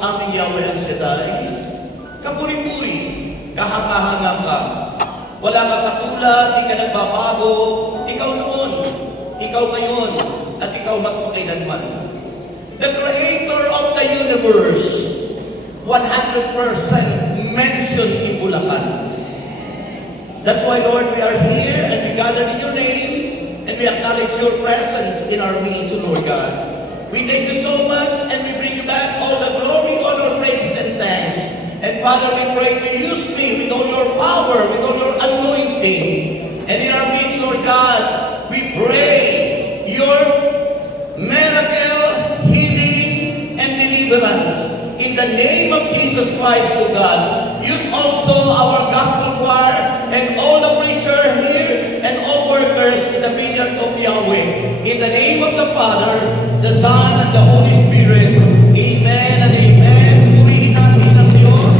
aming Yahweh El Shaddai, kapuri-puri, kahanga-hanga ka. Wala ka katulad, di ka nagbabago. Ikaw noon, ikaw ngayon, at ikaw magpakailanman. The Creator of the universe, 100% mentioned in Bulacan. That's why, Lord, we are here and we gather in your name and we acknowledge your presence in our midst, Lord God. We thank you so much and we bring you back all the glory, honor, praises, and thanks. And Father, we pray to use me with all your power, with all your anointing. And in our midst, Lord God, we pray your miracle, healing, and deliverance. In the name of Jesus Christ, O God, use also our gospel choir and all the preacher here and all workers in the vineyard of Yahweh. In the name of the Father, the Son, and the Holy Spirit. Amen and amen. Purihin natin ang Diyos.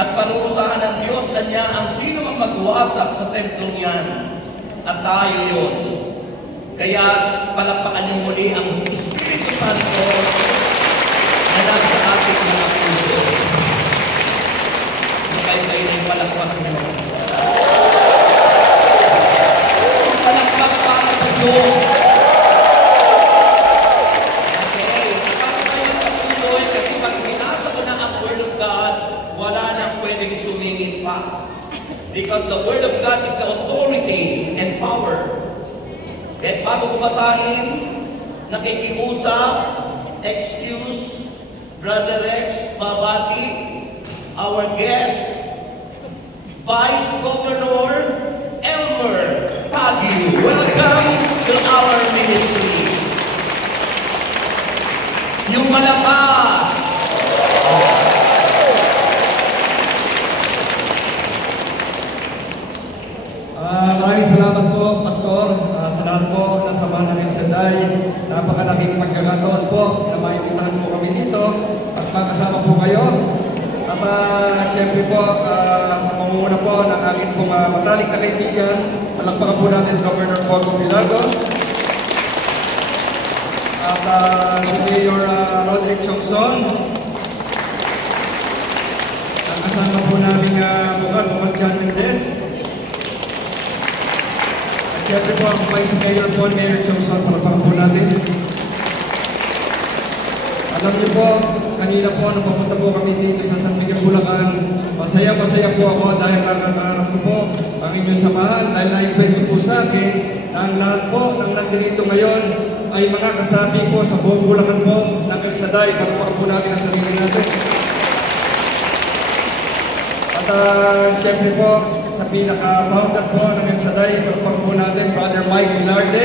At parurusahan ng Diyos kanya ang sino mang magwasak sa templong yan. At tayo yun. Kaya palakpakan niyo muli ang Espiritu Santo na nasa ating mga puso. Kayo yung palakpak niyo. Palakpak para sa Diyos. Okay. Kapag kayo patuloy, kasi pag binasa ko na ang Word of God, wala nang pwedeng sumingit pa. Because the Word of God is the authority and power. At bago ko basahin, nakikiusap, excuse, Brother Rex, babati, our guest, Vice Governor Elmer Pagio. Welcome to our ministry. Yung malakas. Maraming salamat po, Pastor, sa lahat po ng samahan ng El Shaddai. Napakalaking pagkakataon po na maimbitahan po kami dito at makasama po kayo. At siyempre po, sa pamumuna po ng aking pong matalik na kaibigan, palakpakan po natin Governor Fox Milago at si Mayor Roderick Chongson. Ang kasama po namin Bukal John Mendez. At siyempre po ang Vice Mayor po, Mayor Chongson, palakpakan po natin. Alam niyo po, kanina po, nung papunta po kami dito sa San Miguel, Bulacan, masaya-masaya po ako dahil nakakaharap ko po ang inyong samahan dahil na-invite po sa akin na ang lahat po ng nandito ngayon ay mga kasabi po sa buong Bulacan po ng El Shaddai. Palakpakan po natin ang sarili natin. At siyempre po, sa pinaka-founder po ng El Shaddai, palakpakan po natin Brother Mike Milarde.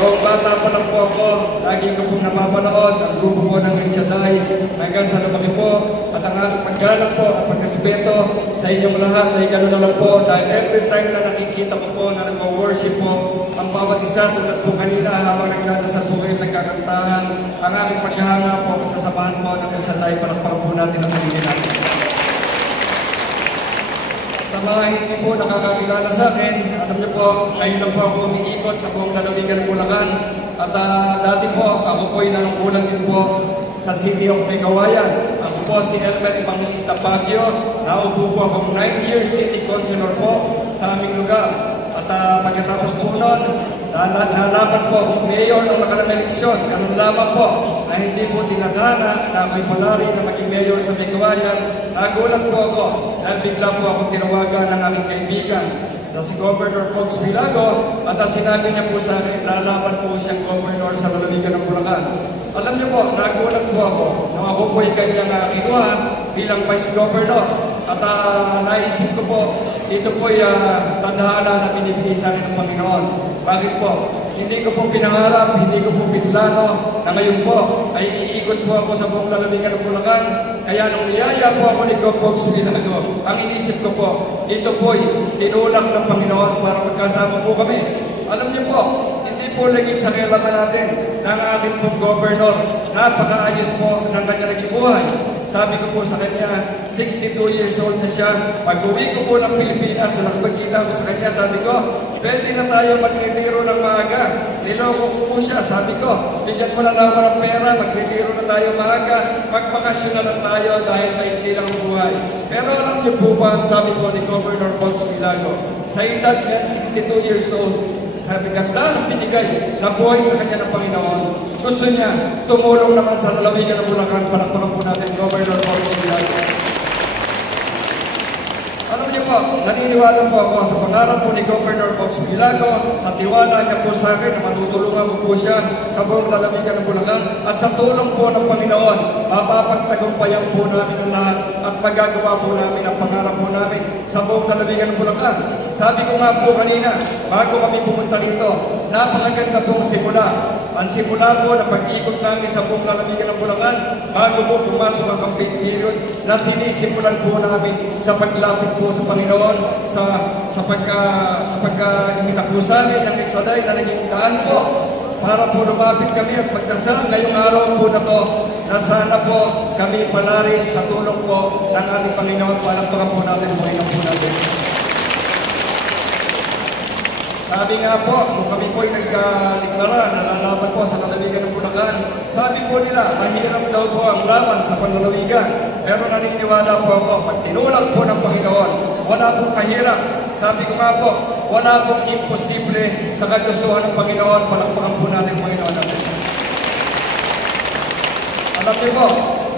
Noong bata pa lang po ako, lagi ko pong napapanood ang grupo po ng El Shaddai hanggang sa lumaki po at ang aking paggalang po at pagrespeto sa inyong lahat ay gano'n na lang po dahil every time na nakikita ko po na nag-worship po ang bawat isa tulad po kanina habang nagdadasal po kayo nagkakantahan ang aking paghahanga po at sasamahan po ng El Shaddai palakpakan po natin ang sarili natin. Sa mga hindi po nakakakilala sa akin, alam niyo po, ngayon lang po ako umiikot sa buong lalawigan ng Bulacan. At dati po, ako po ay nanungkulan din po sa City of Megawayan. Ako po si Elmer Evangelista Pagio. Naupo po akong 9 years City Councilor po sa aming lugar. At pagkatapos po noon, nalaban po akong mayor ng nakarang eleksyon. Ganun lamang po na hindi po dinadana na ako'y palari na maging mayor sa Megawayan. Nagulat po ako dahil bigla po akong tinawagan ng aking kaibigan na si Governor Fox Milago at sinabi niya po sa akin lalaban po siyang governor sa lalawigan ng Bulacan. Alam niyo po, nagulat po ako nung ako po ay kanyang kinuha bilang Vice Governor. At naisip ko po, ito po ay tadhana na pinibigay sa akin ng Panginoon. Bakit po? Hindi ko po pinangarap, hindi ko po pinlano na ngayon po ay iikot po ako sa buong lalawigan ng Bulacan. Kaya nung niyaya po ako ni Governor Fox Milago, ang inisip ko po, ito po ay tinulak ng Panginoon para magkasama po kami. Alam niyo po, hindi po laging sa kailangan natin ng ating pong governor. Napakaayos po ng kanya naging buhay. Sabi ko po sa kanya, 62 years old na siya. Pag-uwi ko po ng Pilipinas, so nakapagkita ko sa kanya, sabi ko, pwede na tayo mag-retiro ng maaga. Niloko ko po siya, sabi ko, bigyan mo na lang ako ng pera, mag-retiro na tayo maaga, magbakasyon na lang tayo dahil maikli lang ang buhay. Pero alam niyo po ba, sabi po ni Governor Fox Milago, sa edad niya, 62 years old, sabi ganda ng binigay na buhay sa kanya ng Panginoon. Gusto niya tumulong naman sa lalawigan ng Bulacan. Palakpakan po natin Governor Fox Milago. Alam niyo po, naniniwala po ako sa pangarap po ni Governor Fox Milago, sa tiwala niya po sa akin na matutulungan ko po siya sa buong lalawigan ng Bulacan at sa tulong po ng Panginoon, mapapagtagumpayan po namin ang lahat at magagawa po namin ang pangarap po namin sa buong lalawigan ng Bulacan. Sabi ko nga po kanina, bago kami pumunta rito, napakaganda pong simula. Ang simula po na pag-ikot namin sa buong lalawigan ng Bulacan, bago po pumasok ang campaign period, na sinisimulan po namin sa paglapit po sa Panginoon, sa pagka-imita po sa amin ng El Shaddai na naging daan po para po lumapit kami at magdasal ngayong araw po na to na sana po kami palarin sa tulong po ng ating Panginoon. Palakpakan po natin, Panginoon po natin. Sabi nga po, kung kami po ay nagdeklara na lalaban po sa lalawigan ng Bulacan, sabi po nila, mahirap daw po ang laban sa panlalawigan. Pero naniniwala po ako, pag tinulak po ng Panginoon, wala pong kahirap. Sabi ko nga po, wala pong imposible sa kagustuhan ng Panginoon. Palakpakan po natin, Panginoon natin. Alam niyo po,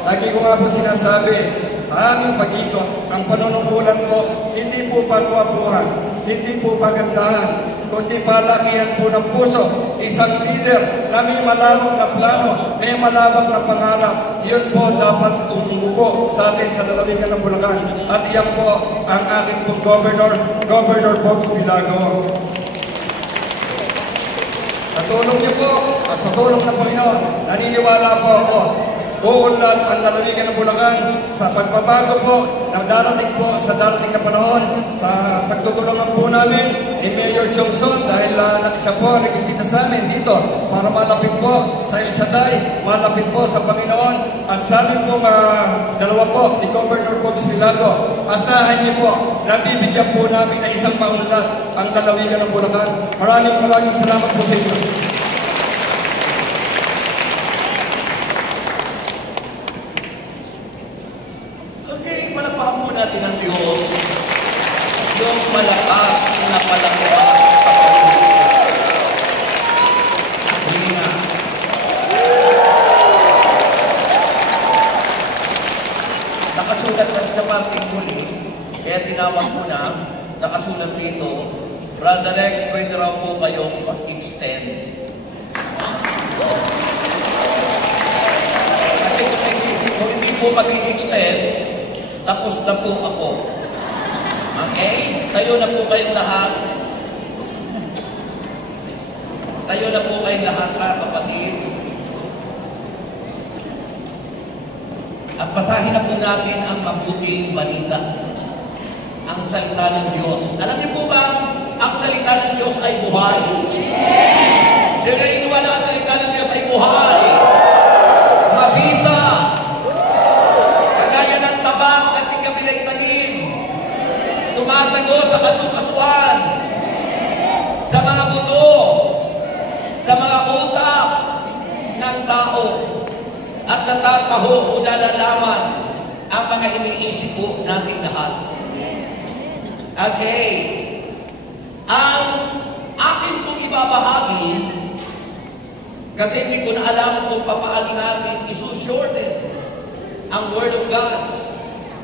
lagi ko nga po sinasabi, sa aming pag-ikot, ang panunungkulan po, hindi po pagwapuhan, hindi po pagandahan, kundi palakihan po ng puso. Isang leader na may malawak na plano, may malawak na pangarap, yun po dapat tumuko sa atin sa lalawigan ng Bulacan. At iyan po ang aking po Governor Bogs Milagro. Sa tulong niyo po at sa tulong ng Panginoon, naniniwala po ako, uunlad ang lalawigan ng Bulacan sa pagbabago po na darating po sa darating na panahon sa pagtutulungan po namin ni Mayor Chongson dahil siya po nag-imbita sa amin dito para malapit po sa El Shaddai, malapit po sa Panginoon. At sa amin po dalawa po ni Governor Bogs Milagro, asahan niyo po na bibigyan po namin na isang maunlad ang lalawigan ng Bulacan. Maraming salamat po sa inyo. Natin ang Diyos, yung malakas na palakpak sa pag-ibig. Hindi nga. Nakasulat na sa parting huli, kaya tinawag ko na, nakasulat dito, Brother Lex, pwede raw po kayong mag-extend. Kasi kung hindi po mag-extend, tapos na po ako. Okay? Tayo na po kayong lahat. Tayo na po kayong lahat, mga kapatid. At basahin na po natin ang mabuting balita. Ang salita ng Diyos. Alam niyo po ba, ang salita ng Diyos ay buhay? Sino naniniwala ang salita ng Diyos ay buhay? Mabisa. Tumatago sa kasukasuan, sa mga buto, sa mga utak ng tao, at natataho o nalalaman ang mga iniisip po natin lahat. Okay. Ang akin pong ibabahagi, kasi hindi ko na alam kung papaano natin isushorten ang Word of God.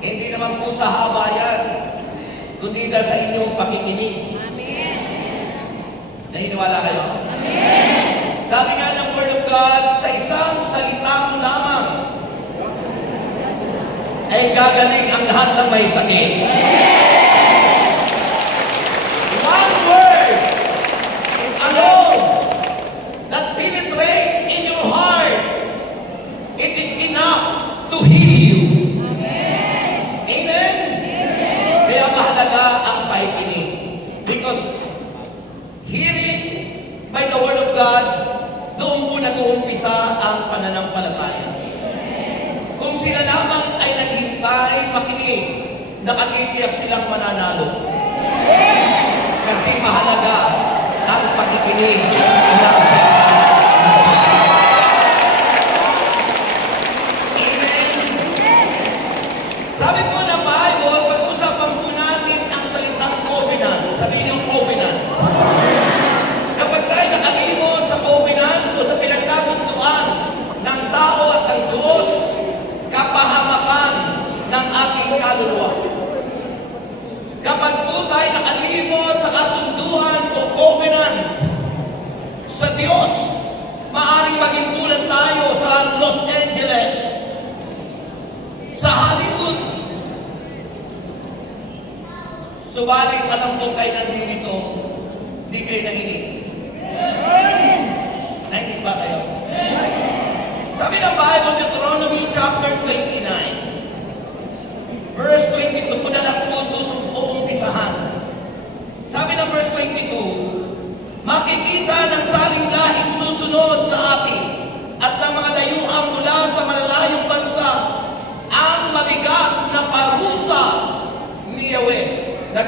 Hindi naman po sa haba yan, kundi dahil sa inyong pakikinig. Amen. Naniniwala kayo? Amen. Sabi nga ng Word of God, sa isang salita mo lamang ay gagaling ang lahat ng may sakit. Amen. One word alone that penetrates in your heart, it is enough to heal you. Amen. Kaya mahalaga ang pakikinig. Because hearing by the Word of God, doon po nag-uumpisa ang pananampalataya. Kung sila lamang ay naghihintay makinig, nakatitiyak silang mananalo. Kasi mahalaga ang pakikinig ng salita ng Diyos. Sabi po ng Bible, pag-usapan po natin ang salitang covenant. Sabihin yung covenant. Kapag tayo nakalimot sa covenant o sa pinagkasunduan ng tao at ng Diyos, kapahamakan ng ating kaluluwa. Kapag po tayo nakalimot sa kasunduan o covenant sa Diyos, maaaring maging tulad tayo sa Los Angeles, sa Hollywood. Subalit, alam ko kayo nandito, hindi kayo nahinig. Nahinig ba kayo? Sabi ng Bible, Deuteronomy chapter 29, verse 22, kung na lang po uumpisahan. Sabi ng verse 22, makikita ng saling lahing susunod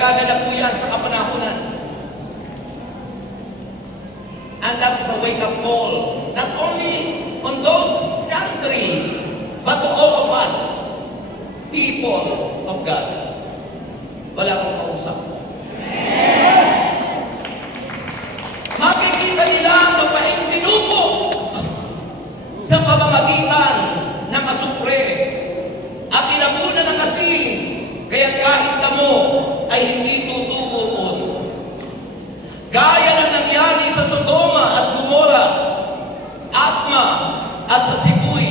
Nagaganap po yan sa kapanahunan. And that is a wake-up call, not only on those country, but to all of us, people of God. Wala akong kausap. Makikita nila ang lupaing pinupo sa pamamagitan ng asupre at tinabunan ng asin, kaya kahit damo ay hindi tutubuon. Gaya ng nangyari sa Sodoma at Gomora, Atma at sa Sibuy,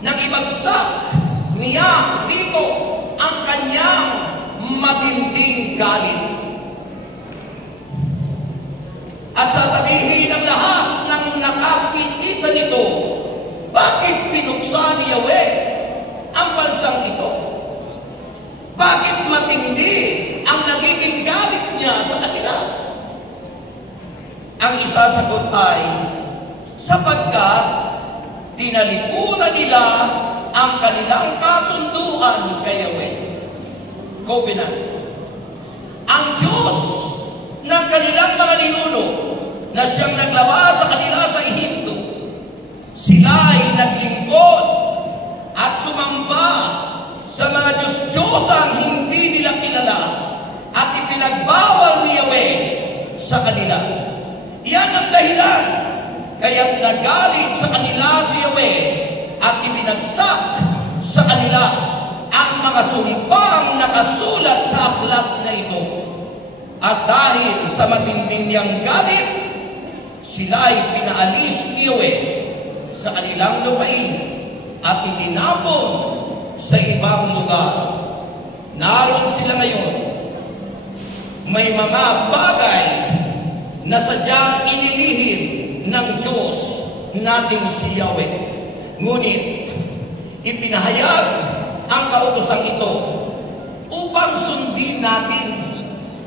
nang ibagsak niya dito ang kanyang matinding galit. At sasabihin ng lahat ng nakakikita nito, bakit pinuksa ni Yahweh ang bansang ito? Bakit matindi ang nagiging galit niya sa kanila? Ang isasagot ay, sapagkat tinalikuran nila ang kanilang kasunduan kay Yahweh. Covenant. Ang Diyos ng kanilang mga ninuno na siyang naglabas sa kanila sa Ehipto, sila ay naglingkod at sumamba sa mga Diyos-Diyosang hindi nila kilala at ipinagbawal ni Yahweh sa kanila. Yan ang dahilan kaya't nagalit sa kanila si Yahweh at ibinagsak sa kanila ang mga sumpang nakasulat sa aklat na ito. At dahil sa matinding niyang galit, sila ay pinaalis ni Yahweh sa kanilang lupain at itinapon sa ibang lugar. Naroon sila ngayon. May mga bagay na sadyang inilihim ng Diyos nating si Yahweh. Ngunit ipinahayag ang kautosang ito upang sundin natin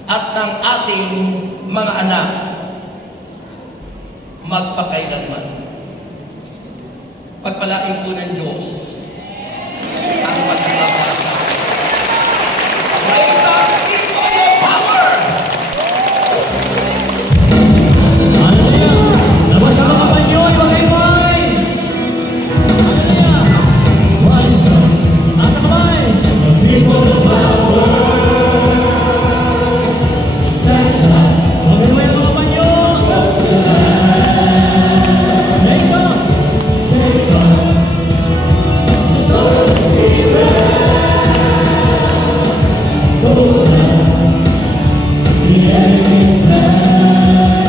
at ng ating mga anak magpakailanman. Pagpalain po ng Diyos ang pagpapasa. Raise up people your power! Hallelujah! Labas ang mga panyo, ibagay-ibagay! Hallelujah! Rise up! Nasa kamay! People of power! Stand up! Ibagay-ibagay ang mga panyo! Take up! Take up! So spirit! Go down! The enemy's land!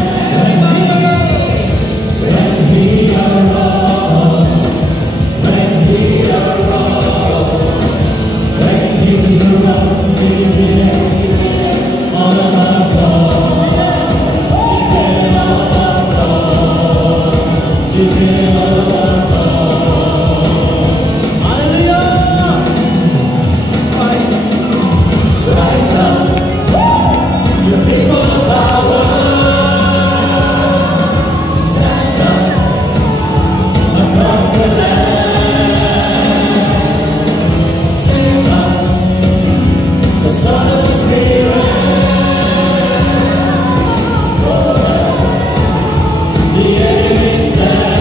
When we are lost, when Jesus arose, He did all of our faults. He did all of our faults. He did all of our faults. Hallelujah! Rise up, you people of power. Stand up across the land. Take up the Son of the Spirit. The enemy's land.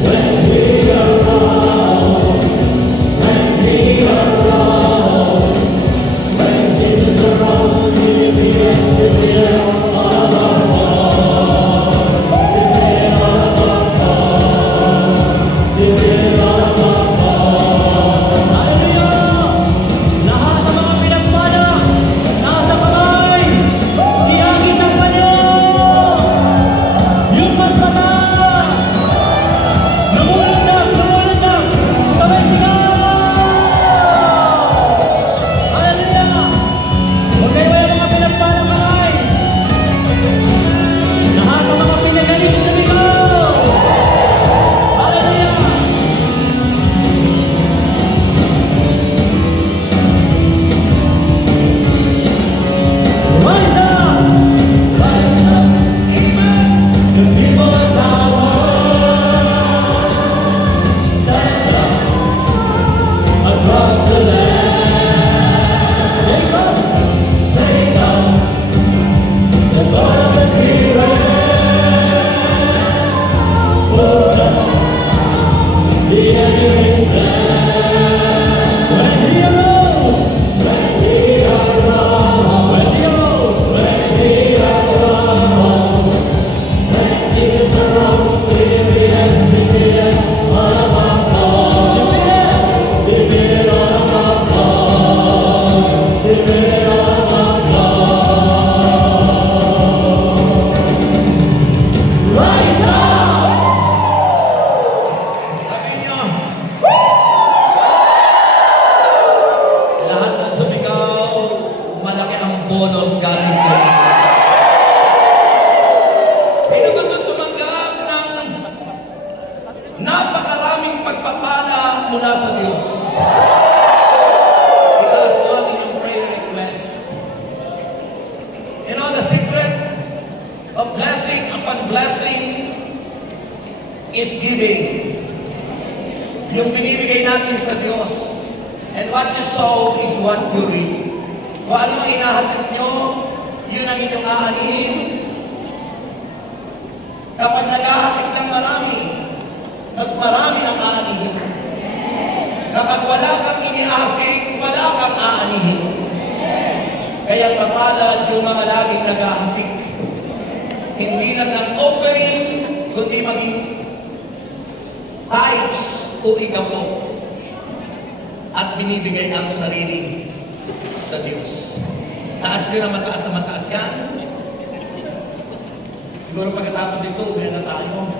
When we are lost, when we are lost. bonus galing kay Lord. Sino gusto tumanggap ng napakaraming pagpapala mula sa Diyos? Itaas mo ang inyong prayer request. You know, the secret of blessing upon blessing is giving. Yung binibigay natin sa Diyos. And what you sow is what you reap. Kung ano ang inahatid nyo, yun ang inyong aanin. Kapag nag-ahatid ng marami, mas marami ang aanihin. Kapag wala kang iniahasik, wala kang aanihin. Kaya papalad yung mga laging nag-ahasik. Hindi lang ng offering, kundi maging tithes o igapo at binibigay ang sarili sa Diyos. Taas yun na mataas yan. Siguro pagkatapos nito, uwi na tayo.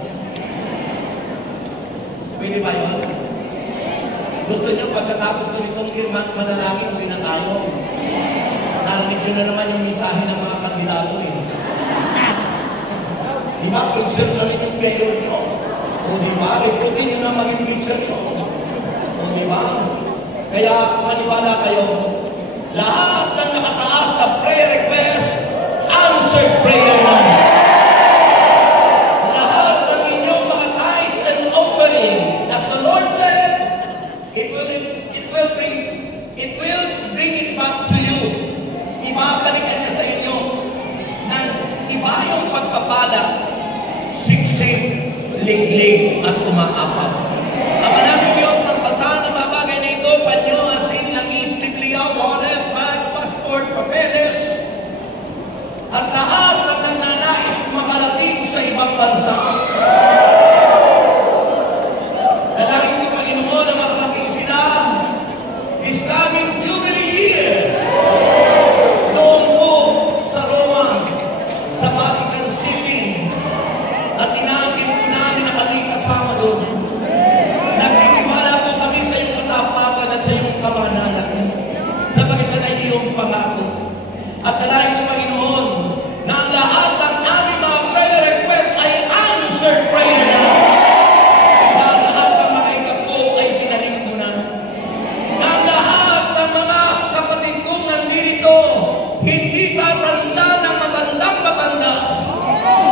Pwede ba yun? Gusto nyo pagkatapos ko nitong manalangin, uwi na tayo. Narinig nyo na naman yung mensahe ng mga kandidato eh. Di ba? Preacher na rin yung mayor nyo. O di ba? Recruitin nyo na maging preacher nyo. O di ba? Kaya maniwala kayo, lahat ng nakataas na prayer request, answered prayer na. Lahat ng inyong mga tithes and offering, as the Lord said, it will bring it back to you. Ibabalikan niya sa inyo ng iba yung pagpapala, siksik, liglig at umaapaw. Ang maraming Diyos, nagpasahan ng mga bagay na ito, panyo, asin, langis, biblia, wallet, bag, passport, papeles, at lahat ng nagnanais makarating sa ibang bansa. Dalangin ni Panginoon na makarating sila this coming Jubilee year. Doon po sa Roma, sa Vatican City, at inaagin po namin na kami kasama doon. Nagtitiwala po kami sa iyong katapatan at sa iyong kabanalan sa pagitan ng iyong pangako. At dalangin ko, Panginoon, na ang lahat ng aming mga prayer requests ay answered prayer na. Na ang lahat ng mga ikapo ay pinaling mo na. Na ang lahat ng mga kapatid kong nandito hindi tatanda ng matandang-matanda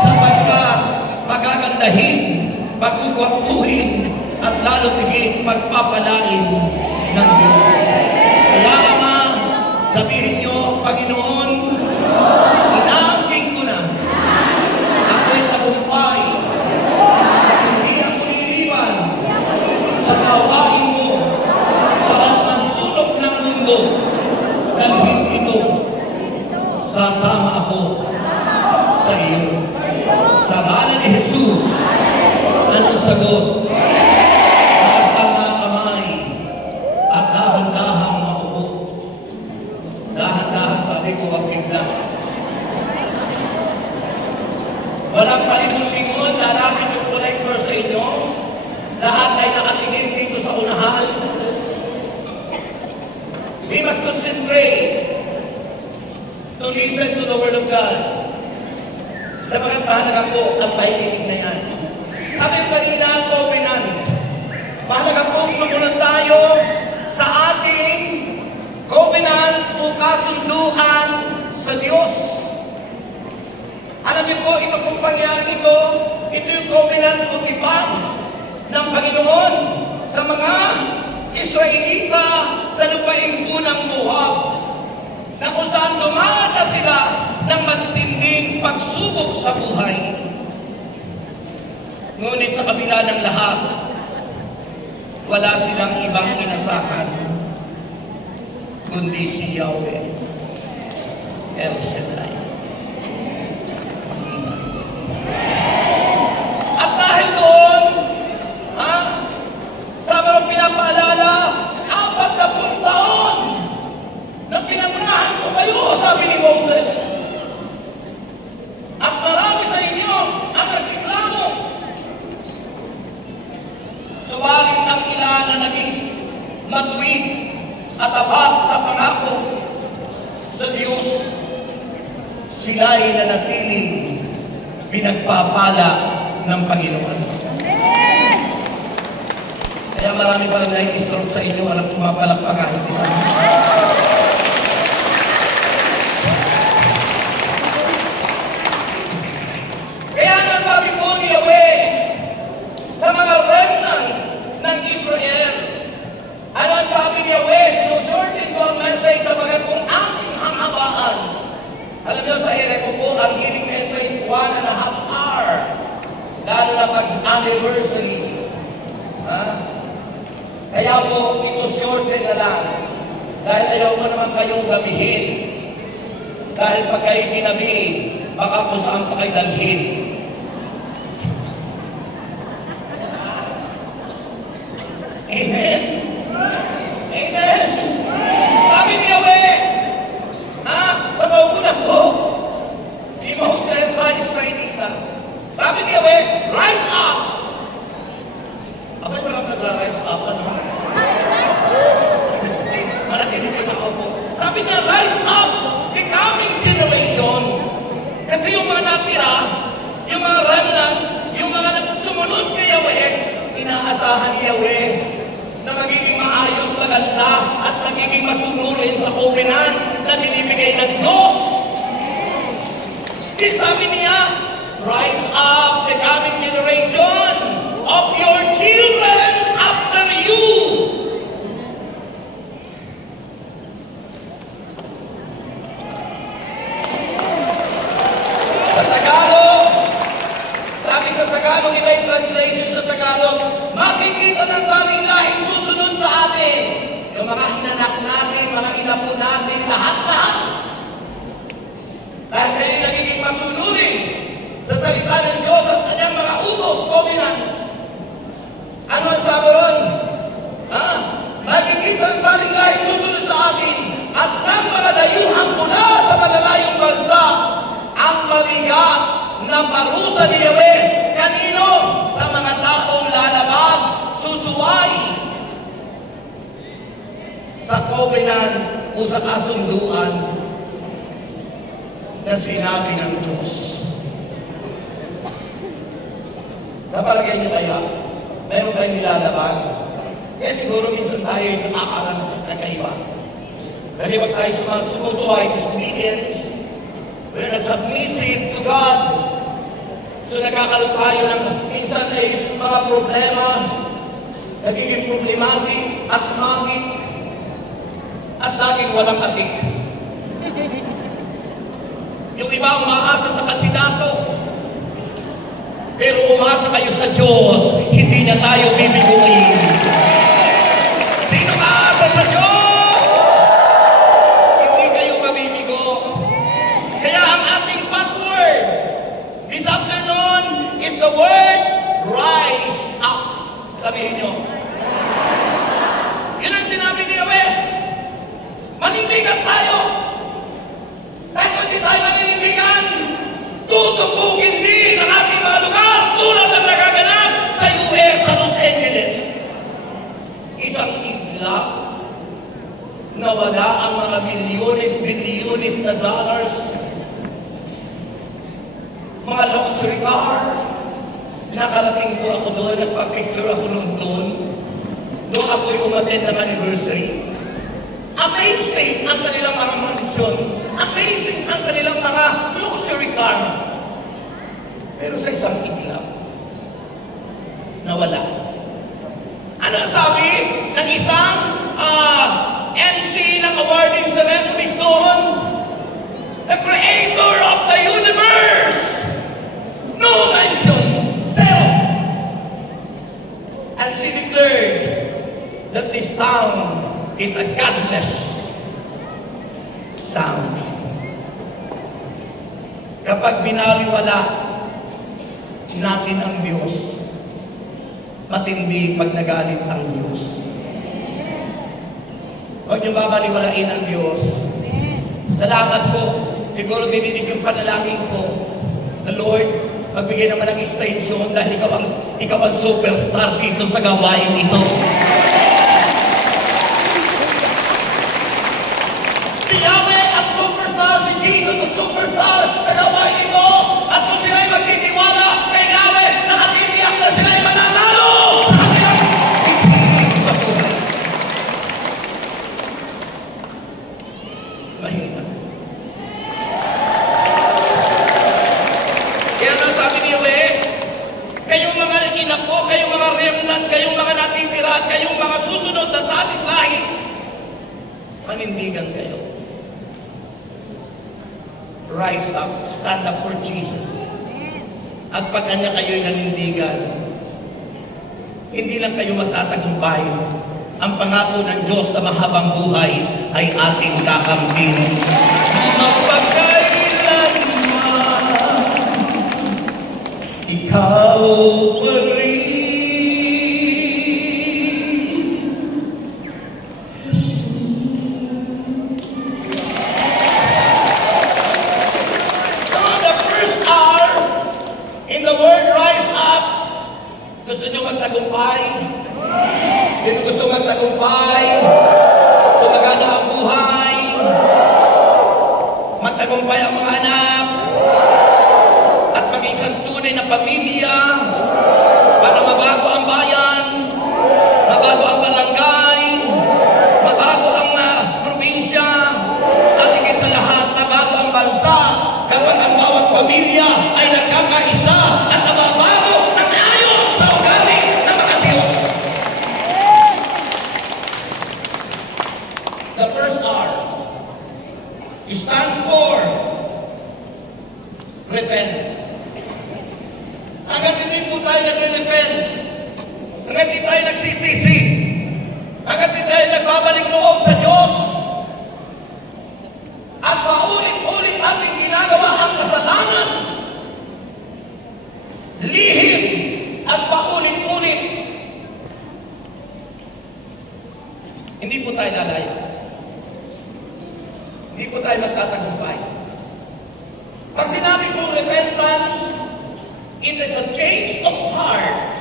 sapagkat pagagandahin, pagugwapuhin, at lalo tigit pagpapalain ng Diyos. Kaya Ama, sabihin niyo, Panginoon, inaangking ko na. Ako'y tagumpay at hindi ako liliban sa gawain mo sa anumang ng mundo. Dalhin ito, sasama ako sa iyo. Sa ngalan ni Jesus, anong sagot? Taas ang mga kamay at dahan-dahan maupo. Dahan-dahan, sabi ko, wag bigla. Walang palingon-lingon, lalapit yung collector sa inyo. Lahat ay nakatingin dito sa unahan. We must concentrate to listen to the Word of God. Sa mga mahalaga po, ang pakikinig na yan. Sabi ko kanina, covenant. Mahalaga po sumunod tayo sa ating covenant o kasunduan sa Diyos. Alam niyo po, ito pong pangyayari ito yung covenant o tibag ng Panginoon sa mga Israelita sa lupain po ng Moab, na kung saan dumaan na sila ng matitinding pagsubok sa buhay. Ngunit sa kabila ng lahat, wala silang ibang inasahan kundi si Yahweh El Shaddai. At dahil doon, sa mga pinapaalala, 40 taon na pinangunahan ko kayo, sabi ni Moses. At marami sa inyo ang nagreklamo. Subalit ang ilan na naging matuwid at abak sa pangako sa Diyos sila'y nanatiling pinagpapala ng Panginoon. Kaya marami pa rin nai-stroke sa inyo, alam pumapalakpakan. Kaya nga sabi po ni Yahweh sa mga remnant ng Israel, ano ang sabi ni Yahweh? Sinusorted ko ang message sa mga kung aking hanghabaan. Alam niyo, sa ere ko po, ang healing message, 1.5 hour. Lalo na pag-anniversary. Kaya po, ito shorten na lang. Dahil ayaw ko naman kayong gabihin. Dahil pag kayo ginabi, baka kung saan pa kayo dalhin. Amen? Amen? Sabi ni Yahweh, sa mauna po, di Moses sa Israelita. Sabi ni Yahweh, rise up! Abay mo lang nag-rise up, ano? Malakinig na ako po. Sabi niya, rise up! The coming generation. Kasi yung mga natira, yung mga remnant, yung mga sumunod kay Yahweh, inaasahan ni Yahweh na magiging maayos, maganda, at magiging masunurin sa covenant na binibigay ng Diyos. Sabi niya, rise up the coming generation of your children after you. Sa Tagalog, sabi sa Tagalog, iba yung translation sa Tagalog, makikita ng saling lahing susunod sa atin. Yung mga inanak natin, mga inapo natin, lahat-lahat. Dahil kayo nagiging masunurin sa salita ng Diyos at kanyang mga utos, covenant. Ano ang sabi ron? Makikita ng saling lahing susunod sa atin at ng mga dayuhang mula sa malalayong bansa ang mabigat na parusa ni Yahweh. Kanino? Sa mga taong lalabag, susuway sa covenant o sa kasunduan na sinabi ng Diyos. Sa palagay niyo kaya, meron kayong nilalabag? Kaya siguro minsan tayo nakakaranas ng kakaiba. Kasi pag tayo sumusuway, disobedience, we're not submissive to God. So nagkakaroon tayo ng minsan ay mga problema, nagiging problematic, asthmatic, at laging walang atik. Yung iba umaasa sa kandidato, pero umasa kayo sa Diyos, hindi na tayo bibiguin. Sino aasa sa Diyos? Hindi kayo mabibigo. Kaya ang ating password this afternoon is the word rise up. Sabihin nyo. Yun ang sinabi ni Yahweh. Manindigan tayo. Kahit hindi tayo maninindigan, tutupugin din ang ating mga lugar tulad ng nagaganap sa US, sa Los Angeles. Isang iglap na wala ang mga bilyones na dollars, mga luxury car. Nakarating po ako doon, nagpa-picture ako noon doon. Doon ako'y umattend ng anniversary. Amazing ang kanilang mga mansion. Amazing ang kanilang mga luxury car. Pero sa isang iglap, nawala. Ano ang sabi ng isang MC ng awarding ceremonies doon? The creator of the universe. No mention. Zero. And she declared that this town is a godless town. Kapag binaliwala natin ang Diyos, matindi pag nagalit ang Diyos. Huwag niyo babaliwalain ang Diyos. Salamat po. Siguro dininig yung panalangin ko na Lord, magbigay naman ng extension dahil ikaw ang superstar dito sa gawain ito. Si Yahweh ang superstar, si Jesus ang superstar sa gawain ito. At kung sila'y magtitiwala kay Yahweh, nakatitiyak na sila'y mananalo sa kanilang ipiling sa buhay. Mahina. Kaya nang sabi ni Yahweh, kayong mga inak ko, kayong mga remnant, kayong mga natitira, kayong mga susunod na sa ating lahi, panindigan kayo. Rise up, stand up for Jesus. At pag kanya kayo'y nanindigan, hindi lang kayo magtatagumpay. Ang pangako ng Diyos na mahabang buhay ay ating kakamtin. Mapagkailanman, ikaw pa rin. Gusto nyo magtagumpay? Sino gusto magtagumpay? Sumagana ang buhay? Magtagumpay ang mga anak? At maging isang tunay na pamilya? Para mabago ang bayan? Mabago ang barangay? Mabago ang probinsya? At higit sa lahat, mabago ang bansa kapag ang bawat pamilya ay nagkakaisa at nababago ng ayon sa ugali ng mga Diyos. The first R stands for repent. Hanggat hindi po tayo nagre-repent, hanggat hindi tayo nagsisisi, hanggat hindi tayo nagbabalik loob sa Diyos, at paulit-ulit ating ginagawa ang kasalanan, lihim at paulit-ulit, hindi po tayo lalaya. Hindi po tayo magtatagumpay. Pag sinabi pong repentance, it is a change of heart.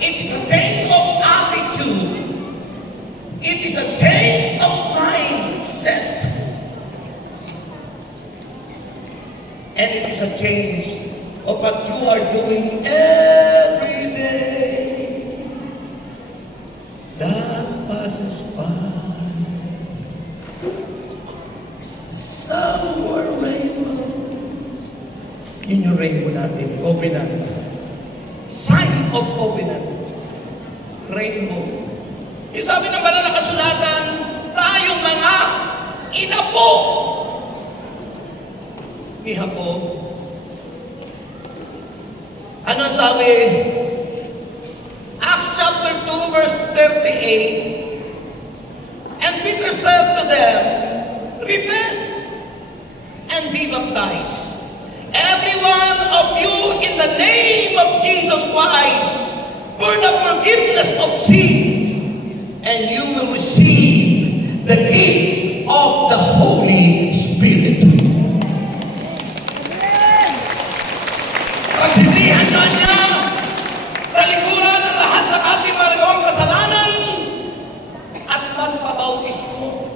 It is a change of attitude. It is a change of mindset. And it is a change of what you are doing every day. That passes by. Some were rainbows. Yun yung rainbow natin, covenant. Sign of covenant. Rainbow. Yung sabi ng banal na kasulatan, tayong mga inapo ni Jacob. Ano sabi? Acts chapter 2 verse 38. And Peter said to them, repent and be baptized, every one of you, in the name of Jesus Christ, for the forgiveness of sins, and you will receive the gift of the Holy Spirit. Pagsisihan na niya, talikuran ang lahat ng ating magagawang kasalanan at magpabautismo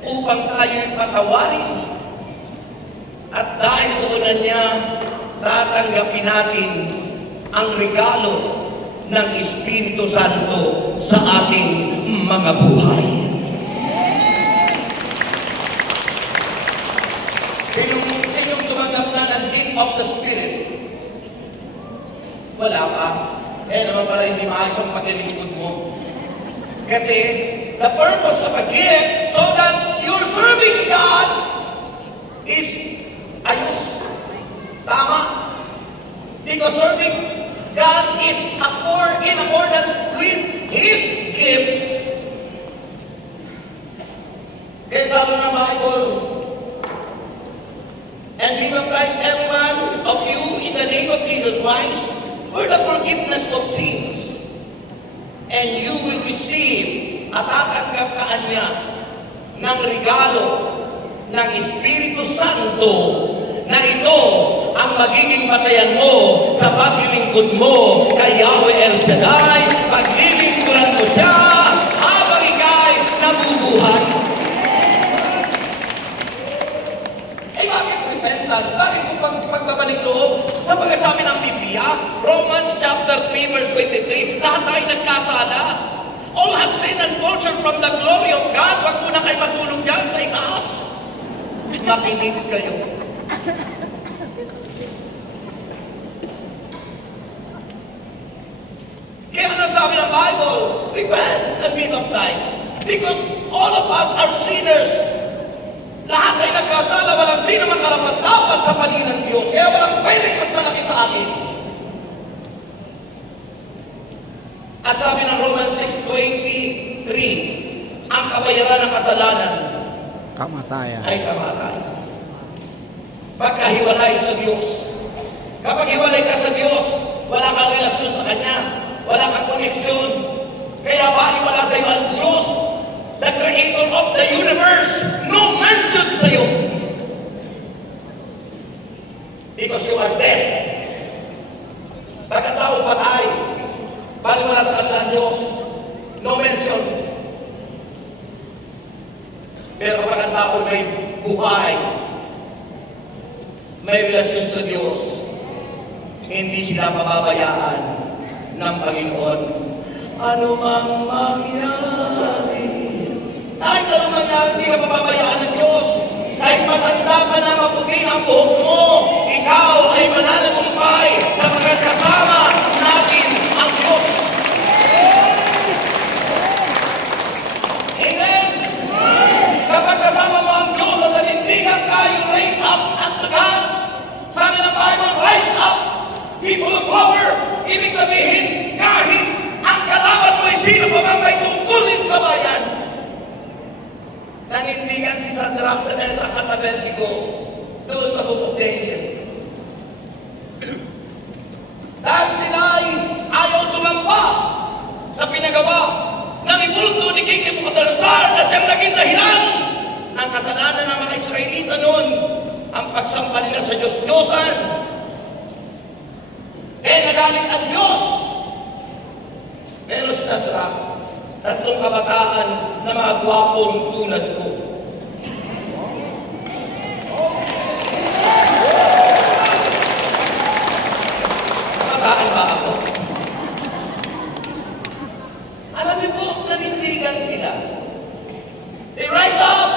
upang tayo'y patawarin. At dahil doon na niya, tatanggapin natin ang regalo ng Espiritu Santo sa ating mga buhay. Sinong tumanggap na ng gift of the Spirit? Wala pa. Eh naman para hindi maayos ang paglilingkod mo. Kasi the purpose of a gift so that you're serving God is ayos. Tama. Because serving God is in accordance with His gift. Kaya sabi ng Bible, and be baptized every one of you in the name of Jesus Christ for the forgiveness of sins. And you will receive at tatanggap ka niya ng regalo ng Espiritu Santo na ito ang magiging batayan mo sa paglilingkod mo kay Yahweh El Shaddai. Paglilingkuran mo siya habang ika'y nabubuhay. makinig kayo. Kaya ano sabi ng Bible? Repent and be baptized. Because all of us are sinners. Lahat ay nagkasala, walang sino man karapat-dapat sa paningin ng Diyos. Kaya walang pwedeng magmalaki sa akin. At sabi ng Romans 6:23, ang kabayaran ng kasalanan kamatayan. Ay kamatayan. Pagkahiwalay sa Diyos. Kapag hiwalay ka sa Diyos, wala kang relasyon sa Kanya. Wala kang koneksyon. Kaya baliwala sa iyo ang Diyos, the creator of the universe, no mention sa iyo. Because you are dead. Pagkatao patay, baliwala sa kanila ang Diyos, no mention. Pero kapag ang tao may buhay, may relasyon sa Diyos, hindi sila pababayaan ng Panginoon. Ano mang mangyari, kahit ano mangyari, hindi ka pababayaan ng Diyos. Kahit matanda ka na, maputi ang buhok mo, ikaw ay mananagumpay sapagkat kasama natin ang Diyos. Amen? Kapag kasama mo ang Diyos at nanindigan ka, you raise up unto God. Sabi ng Bible, rise up, people of power. Ibig sabihin, kahit ang kalaban mo ay sino pa man may tungkulin sa bayan. Nanindigan si Shadrach, Meshach at Abednego doon sa bubong Daniel. Dahil sila ay ayaw sumamba sa pinagawa na ribulto ni King Nebuchadnezzar na siyang naging dahilan ng kasalanan ng mga Israelita noon, ang pagsamba nila sa Diyos-Diyosan. Nagalit ang Diyos. Pero si Shadrach, tatlong kabataan na mga gwapong tulad ko. Kabataan ba ako? Alam niyo po, nanindigan sila. They rise up.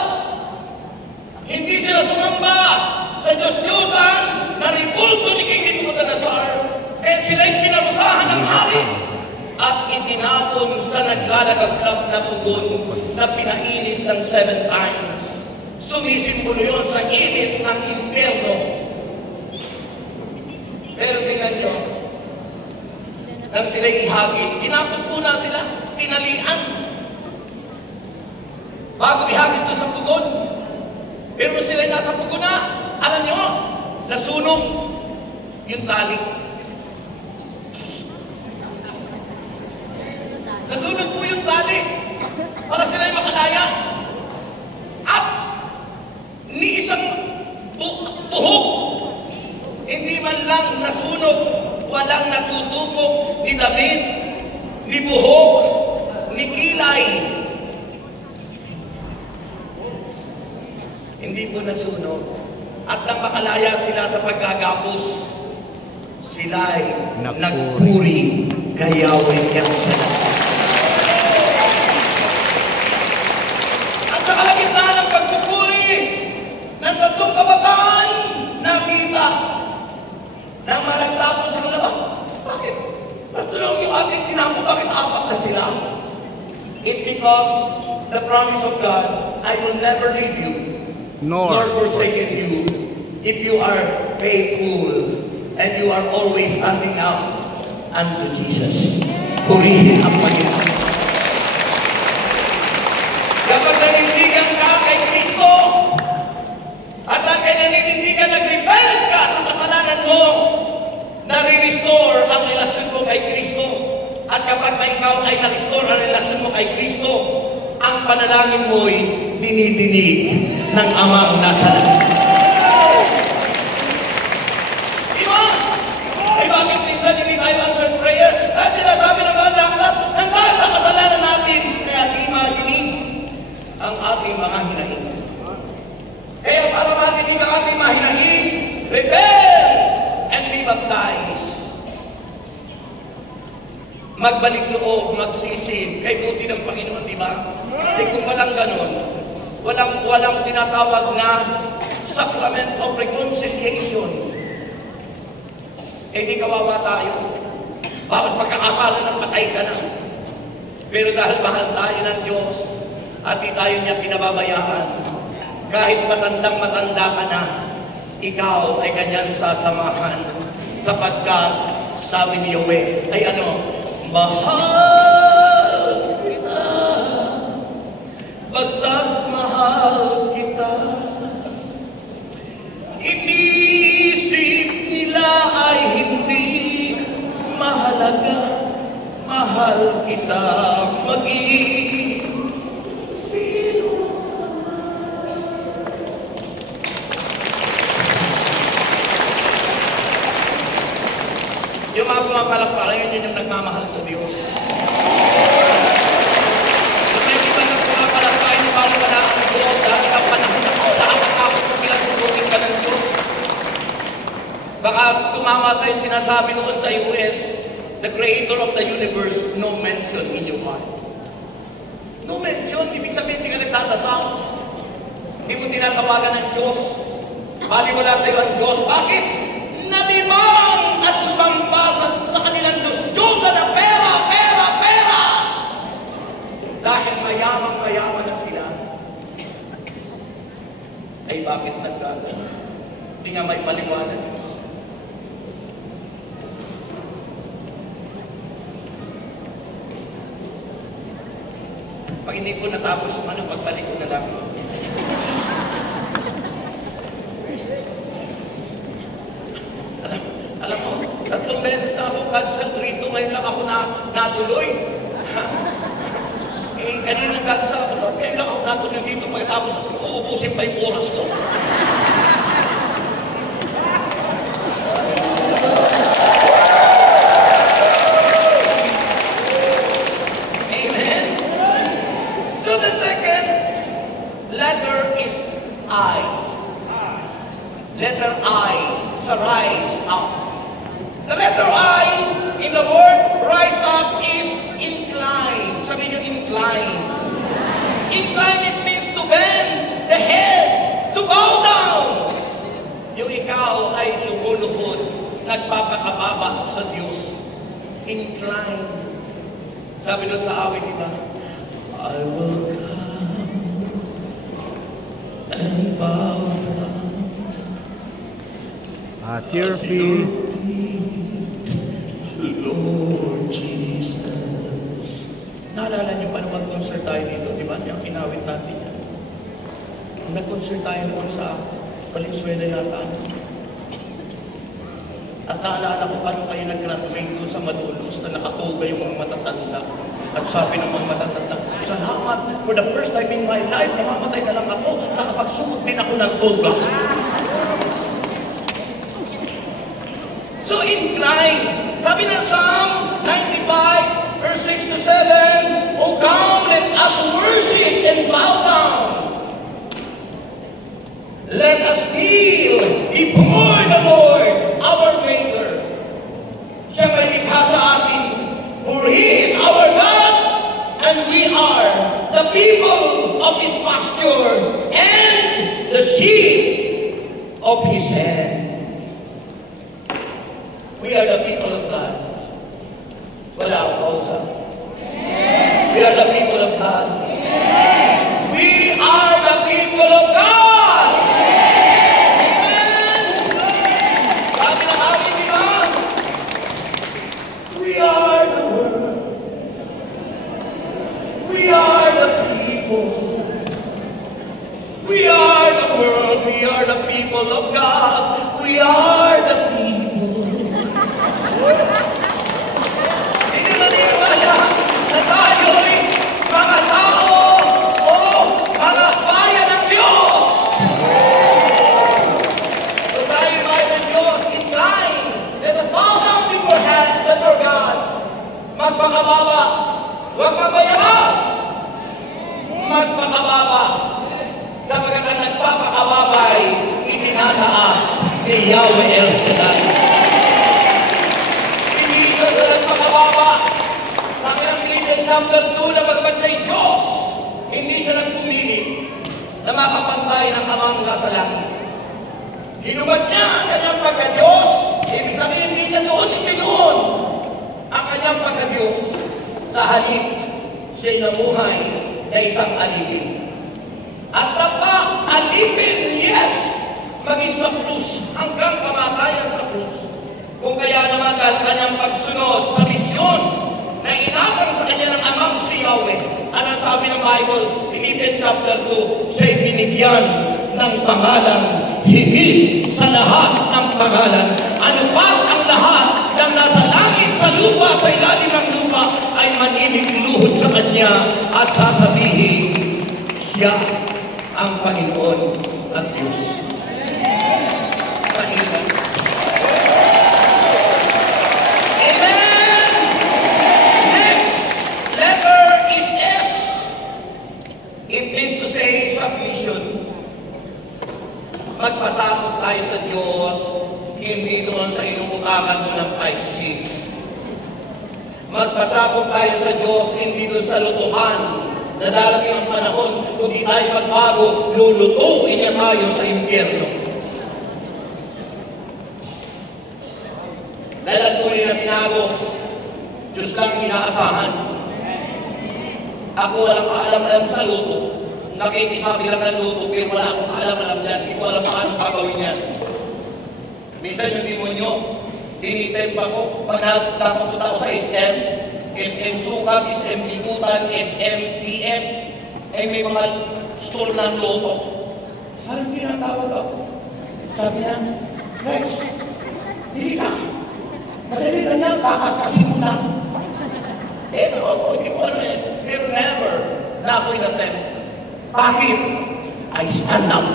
Hindi sila sumamba sa Diyos-Diyosan na ribulto ni King Nebuchadnezzar. Kaya sila'y pinarusahan ng hari at itinapon sa naglalagablab na pugon na pinainit ng 7 times. Sumisimbolo yun sa init ng impyerno. Pero tingnan nyo, nang sila'y ihagis, kinapos muna sila, tinalian. Bago ihagis doon sa pugon. Pero nung sila'y nasa pugon na, alam nyo, nasunog yung tali. Nasunog po yung tali para sila'y makalaya. At ni isang buhok, hindi man lang nasunog, walang natutupok ni David, ni buhok, ni kilay. Hindi po nasunog. At nang makalaya sila sa pagkagapos, sila'y nagpuri kay Yahweh Yahushua. Sa kalagitnaan ng pagpupuri ng tatlong kabataan, nakita na malagtapon sa kanila. Bakit? Tatulong yung ating tinamo, bakit apat na sila? It's because the promise of God, I will never leave you, nor forsake you, if you are faithful and you are always standing up unto Jesus. Purihin ang Panginoon. Kapag nanindigan ka kay Kristo, at ang nanindigan, nag-repent ka sa kasalanan mo, nare-restore ang relasyon mo kay Kristo. At kapag ikaw ay na-restore ang relasyon mo kay Kristo, ang panalangin mo'y dinidinig ng Amang nasa langit. Diba? Ay bakit minsan hindi tayo answered prayer? At sinasabi naman ng aklat, hanggang sa kasalanan natin, kaya di madinig ang ating mga hinahin. Kaya para matinig ang ating mga hinahin, repent and be baptized. Magbalik loob, magsisi, kay buti ng Panginoon, di ba? Eh kung walang ganun, walang tinatawag na sacrament of reconciliation. Eh di kawawa tayo. Bakit pagkakasala ng patay ka na? Pero dahil mahal tayo ng Diyos at di tayo niya pinababayaran, kahit matandang-matanda ka na, ikaw ay kanyang sasamahan sapagkat sabi ni Yahweh ay ano? Mahal kita, basta't mahal kita. Inisip nila ay hindi mahalaga, mahal kita maging sino ka man. Yung mga pumapalakpakan, yun yung nagmamahal sa Diyos. Yung may iba na pumapalakpakan, yung parang wala ang Diyos, dahil ang panahon ako, nakakatakot kung pinagtututin ka ng Diyos. Baka tumama sa yung sinasabi noon sa US, the creator of the universe, no mention in your heart. No mention, ibig sabihin hindi ka nagtatasang. Hindi mo tinatawagan ng Diyos. Baliwala sa iyo ang Diyos. Bakit? Nalibang at sumamba sa kanilang Diyos. Diyos na pera, pera, pera! Dahil mayamang-mayaman na sila. Ay bakit nagkagano? Hindi nga may paliwanag. Pag hindi ko natapos yung ano, pagbalik ko na lang. Alam mo, 3 beses na ako cancel rito, ngayon lang ako natuloy. Eh, kanina nagkakasal ako, Lord, ngayon lang ako natuloy dito, pagkatapos uubusin pa yung oras ko. The second letter is I. Letter I, sa rise up. The letter I in the word rise up is incline. Sabi niyo incline. Incline, it means to bend the head, to bow down. Yung ikaw ay lumuluhod, nagpapakababa sa Diyos. Incline. Sabi doon sa awit, di ba? I will come and bow down At your feet, Lord Jesus. Naalala niyo pa nung mag-concert tayo dito, di ba? Yung inawit natin yan. Nag-concert tayo noon sa Valenzuela yata. At naalala ko paano kayo nag-graduate doon sa Malolos na nakatuga yung mga matatanda. At sabi ng mga matatanda, salamat, for the first time in my life, namamatay na lang ako, nakapagsuot din ako ng toga. So incline. Sabi ng Psalm 95, verse 6 to 7, O come, let us worship and bow down. Let us kneel before the Lord, our Maker. Siya may likha sa atin, for He is our God, and we are the people of His pasture, and the sheep of His hand. We are the people of God. Wala akong kausa. We are the people of God. We are the people of God. Amen. Sabi ng amin, di ba? We are the world. We are the people. We are the world. We are the people of God. We are the people. Sino naniniwala na tayo'y mga tao o mga bayan ng Diyos? So tayo bayan ng Diyos, incline. Let us bow down before God. Magpakababa. Huwag mabayabang. Magpakababa. Sapagat ang nagpapakababa ay itinataas ni Yahweh El Shaddai. Hindi siya na nagpakababa. Sabi ng Philippians chapter 2 na bagamat siya'y Diyos, hindi siya nagpumilit na makapantay ng Amang nasa langit. Hinubad niya ang kanyang pagka-Diyos. Ibig sabihin, hindi niya doon itinuon ang kanyang pagka-Diyos. Sa halip, siya'y namuhay na isang alipin. At tapat, alipin, yes, maging sa krus, hanggang kamatayan sa krus. Kung kaya naman dahil kanyang pagsunod sa misyon na inatang sa kanya ng amang si Yahweh. Anong sabi ng Bible? Philippians chapter 2, siya'y binigyan ng pangalan higit sa lahat ng pangalan. Ano pa ang lahat ng nasa langit, sa lupa, sa ilalim ng lupa ay maniniluhod sa kanya at sasabihin, siya ang Panginoon at Diyos. Panginoon. Amen! Next letter is S. It means to say submission. Magpasakot tayo sa Diyos, hindi doon sa inuutakan mo ng 5-6. Magpasakot tayo sa Diyos, hindi doon sa lutuhan na darating ang panahon, kung di tayo magbago, lulutuin niya tayo sa impyerno. Dahil ang tunay na binago, Diyos lang inaasahan. Ako walang paalam-alam sa luto. Nakikisabi lang ng luto, pero wala akong kaalam-alam dyan. Hindi ko alam paano gagawin yan. Minsan yung demonyo, tinitempa ko, pag natapunta ako sa SM, SM Sukat, SM Bikutan, SM PM, ay may mga store ng loto. Parang pinatawag ako. Sabi niya, Rex, hindi ka. Madali na niya, kakaskasin mo lang. Hindi ko ano eh. Pero never na ako'y natempt. Bakit? I stand up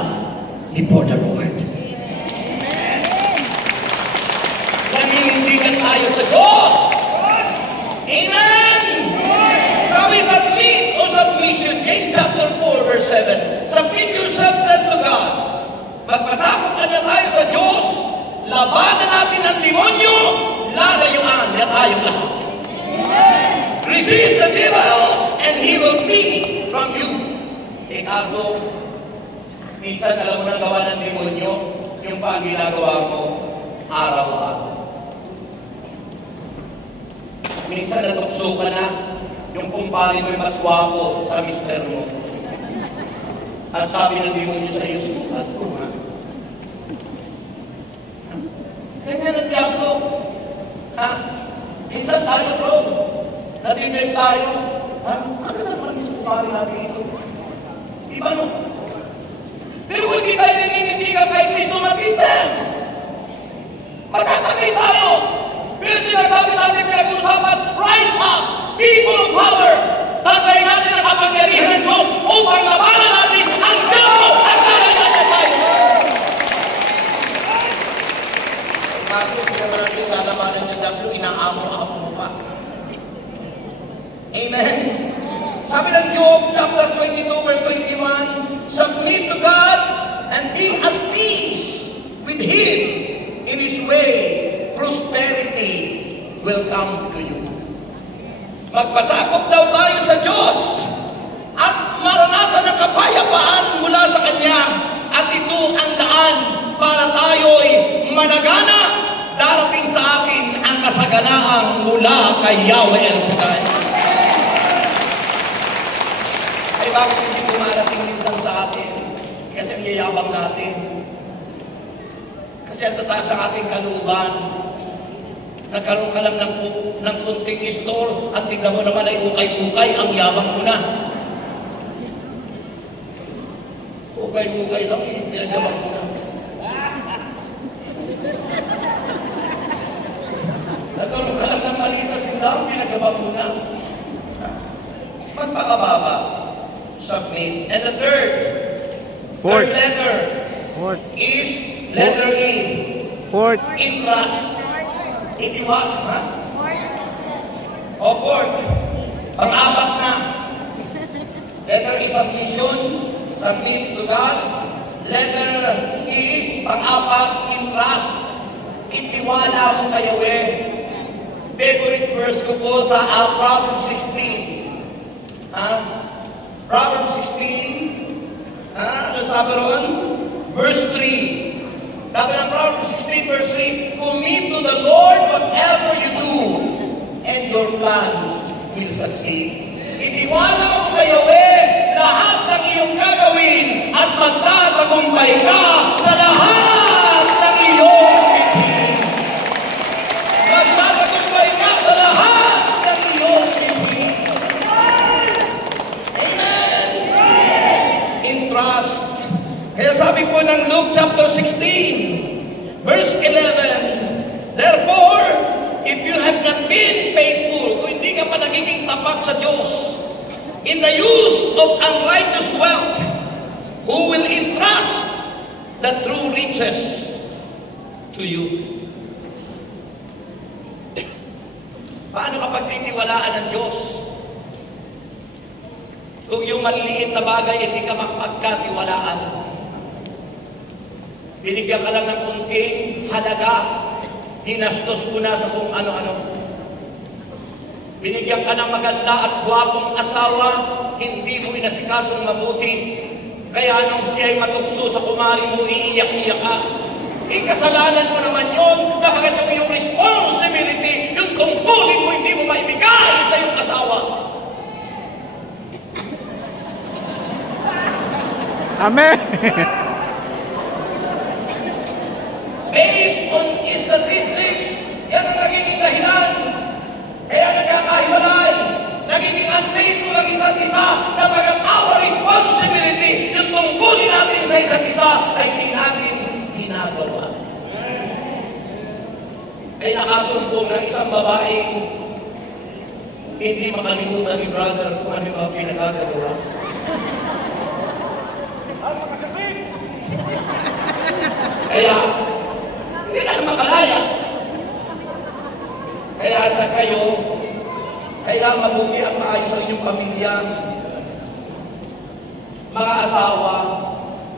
before the Lord. Naninindigan tayo sa Diyos. Amen! Sabi, submit o submission. James chapter 4, verse 7. Submit yourself then to God. Magpasakot na niya tayo sa Diyos. Labanan natin ang demonyo. Ladayuan niya tayong lahat. Resist the devil and he will flee from you. Kaso, minsan alam mo na gawa ng demonyo, yung pang ginagawa mo, araw-araw. Minsan natukso ka na, yung kumpare mo mas gwapo sa mister mo. At sabi ng demonyo sa iyo, sukat ko ha. Ganyan ang diablo. Ha? Minsan tayo bro, natibig tayo. Ha? Ano naman yung kumpare natin ito? Iba no? Pero kung hindi tayo naninindigan kay Kristo matibig, magkatagay tayo. Pero sinasabi sa ating pinag-uusapan, rise up, people of power. Tatay natin ang kapangyarihan ng Diyos upang labanan natin ang diablo at lalayan niya tayo. Kaso, hindi naman natin lalabanan ng diablo, inaamor-amor pa. Amen? Sabi ng Job, chapter 22, verse 21, submit to God and be at peace with Him. In His way, prosperity will come to you. Magpasakop daw tayo sa Diyos at maranasan ng kapayapaan mula sa Kanya. At ito ang daan para tayo'y managana. Darating sa akin ang kasaganaang mula kay Yahweh El Shaddai. Ay bakit hindi dumarating minsan sa atin? Kasi ang yayabang natin. Kasi ang tataas ng ating kalooban. Nagkaroon ka lang ng kunting store at tingnan mo naman ay ukay-ukay, ang yabang mo na. Ukay-ukay lang, pinagabang mo na. Nagkaroon ka lang ng maliit at tindang, pinagabang mo na. Magpakababa. Submit. And the third letter is letter E. Entrust. Itiwag, ha? O fourth. Pang-apat na. Letter E, submission. Submit to God. Letter E, pang-apat, entrust. Itiwala mo kay Yahweh. Favorite verse ko po sa Proverbs 16. Ha? Proverbs 16. Ha? Ano sabi ron? Verse 3. Sabi ng Proverbs 16 verse 3, commit to the Lord whatever you do, and your plans will succeed. Itiwala mo sa Yahweh lahat ng iyong gagawin at magtatagumpay ka sa lahat ng iyong bithin. Magtatagumpay ka sa lahat ng iyong bithin. Amen! Entrust. Kaya sabi po ng Luke chapter 16, verse 11, therefore, if you have not been faithful, kung hindi ka pa nagiging tapat sa Diyos, in the use of unrighteous wealth, who will entrust the true riches to you? Paano kapag titiwalaan ng Diyos? Kung yung maliliit na bagay, hindi ka makapagkatiwalaan. Binigyan ka lang ng kunting halaga, hinastos mo na sa kung ano-ano. Binigyan ka ng maganda at gwapong asawa, hindi mo inasikasong mabuti. Kaya nung siya'y matukso sa kumari mo, iiyak-iyak ka. Kasalanan mo naman yun, sapagat yung iyong responsibility, yung tungkulin mo, hindi mo maibigay sa iyong asawa. Amen. Based on statistics, yan ang nagiging dahilan. Kaya nagkakahiwalay, nagiging unfaithful ang isa't isa sapagat our responsibility, yung tungkulin natin sa isa't isa ay di natin ginagawa. Ay nakasumpong na isang babaeng hindi makalimutan ni brother kung ano ba pinagagawa. Kaya hindi ka makalaya. Kaya sa kayo, kailangan mabuti at maayos ang inyong pamilya. Mga asawa,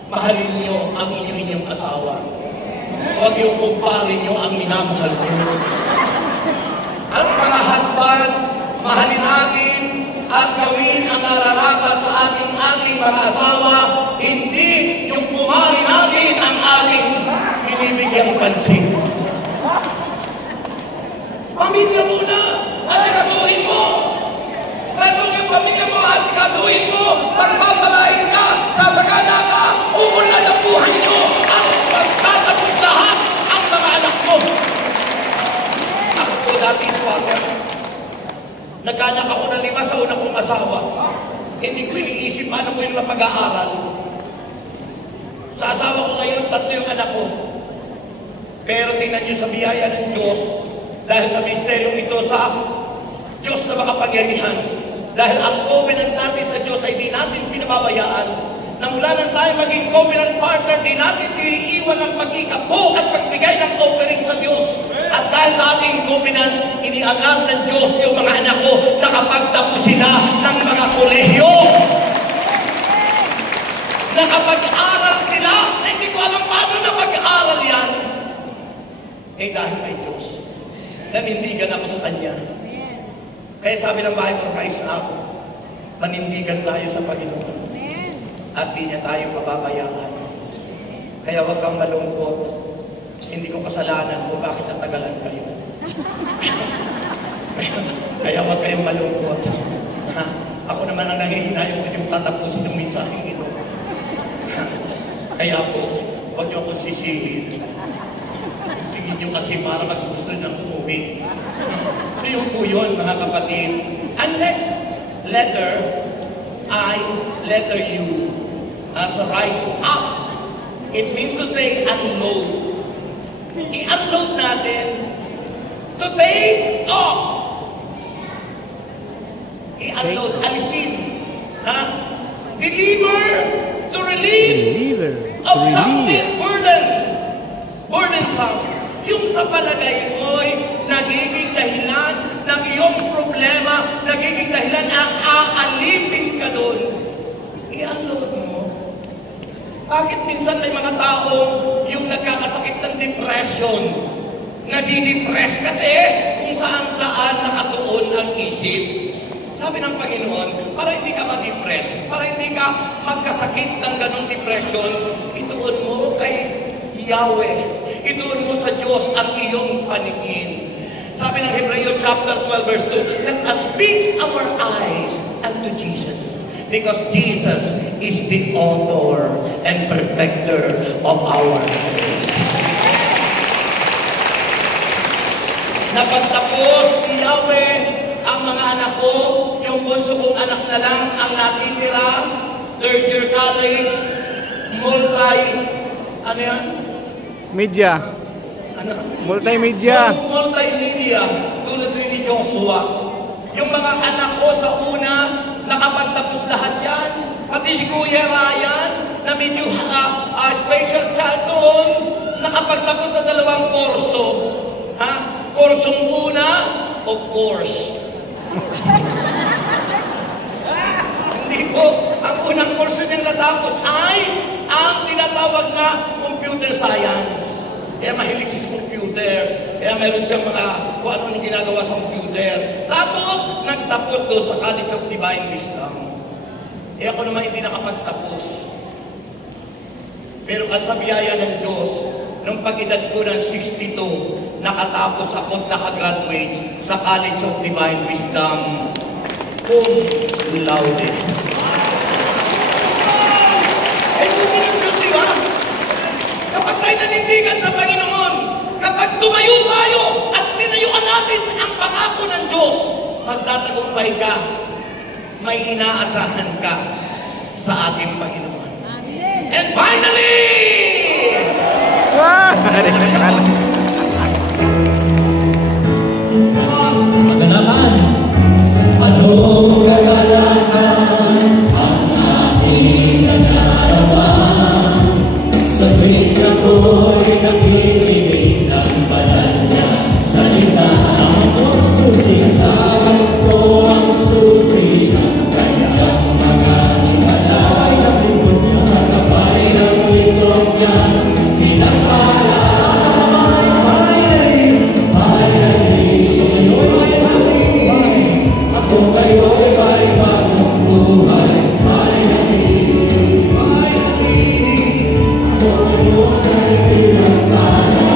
mahalin nyo ang inyong asawa. Huwag yung kumpare nyo ang minamahal nyo. At mga husband, mahalin natin at gawin ang nararapat sa ating mga asawa, hindi yung kumari natin ang ating binibigyang pansin. Pamilya muna, asikasuhin mo. Kung yung pamilya mo, asikasuhin mo, pagpapalain ka, sasagana ka, uulan ang buhay nyo, at magtatapos lahat ang mga anak mo. Ako po dati squatter. Nagkanak ako ng 5 sa una kong asawa. Hindi ko iniisip paano ko yung mapag-aaral. Sa asawa ko ngayon, 3 yung anak ko. Pero tingnan nyo sa biyaya ng Diyos, dahil sa misteryong ito sa Diyos na makapangyarihan. Dahil ang covenant natin sa Diyos ay di natin pinababayaan. Na mula nang tayo maging covenant partner, di natin iniiwan ang pag-ikapo at pagbigay ng offering sa Diyos. At dahil sa ating covenant, iniangat ng Diyos yung mga anak ko na kapag tapos sila ng mga kolehiyo, nakapag-aral sila, hindi ko alam paano na mag-aral yan. Dahil may Diyos. Nanindigan ako sa Kanya. Kaya sabi ng Bible, rise up. Panindigan tayo sa Panginoon. At di niya tayo pababayaan. Kaya huwag kang malungkot. Hindi ko kasalanan kung bakit natagalan kayo. Kaya huwag kayong malungkot. Ha? Ako naman ang nangihinayang kung hindi ko tatapusin yung mensaheng ito. Kaya po, huwag niyo akong sisihin. Tingin niyo kasi para maggusto ng umuwi. So yung po yun, mga kapatid. And next letter, I, letter U. So rise up. It means to say unload. I-unload natin. To take off. I-unload. Alisin. Ha? Deliver. To relieve. Of something burdensome. Yung sa palagay mo'y nagiging dahilan ng iyong problema, nagiging dahilan ang aalipin ka doon. I-unload mo. Bakit minsan may mga taong yung nagkakasakit ng depression, nadidepress kasi kung saan-saan nakatuon ang isip. Sabi ng Panginoon, para hindi ka ma-depress, para hindi ka magkasakit ng ganong depression, ituon mo kay Yahweh. Ituon mo sa Diyos ang iyong paningin. Sabi ng Hebreo chapter 12 verse 2, let us fix our eyes unto Jesus, because Jesus is the author and perfecter of our faith. Napagtapos ni Yahweh ang mga anak ko, yung bunso kong anak na lang ang natitira, third year college, ano yan? Media. Ano? Multimedia. Multimedia, tulad rin ni Joshua. Yung mga anak ko sa una, nakapagtapos lahat yan. Pati si Kuya Ryan, na medyo special child doon, nakapagtapos na 2 kurso. Kursong una, of course. Hindi po. Ang unang kurso niyang natapos ay ang tinatawag na computer science. Kaya mahilig siya sa computer. Kaya meron siyang mga kung ano yung ginagawa sa computer. Tapos, nagtapos doon sa College of Divine Wisdom. Ako naman hindi nakapagtapos. Pero sa biyaya ng Diyos, nung pag-edad ko ng 62, nakatapos ako at nakagraduate sa College of Divine Wisdom. Cum laude. Di ba? Kapag tayo nanindigan sa Panginoon, kapag tumayo tayo at pinayuan natin ang pangako ng Diyos, magtatagumpay ka, may inaasahan ka sa ating Panginoon. And finally, Kagalakan. ano kagalakan ang ating nagarawan? Sa tuwing ako'y nakikinig ng banal niya salita, Ang susi. tawag ko ang susi ng kanyang mga himala. Sa kapay ng lingkod niya, pinapala. Ako ngayon ay bagong buhay. Ako ngayon ay pinagpala.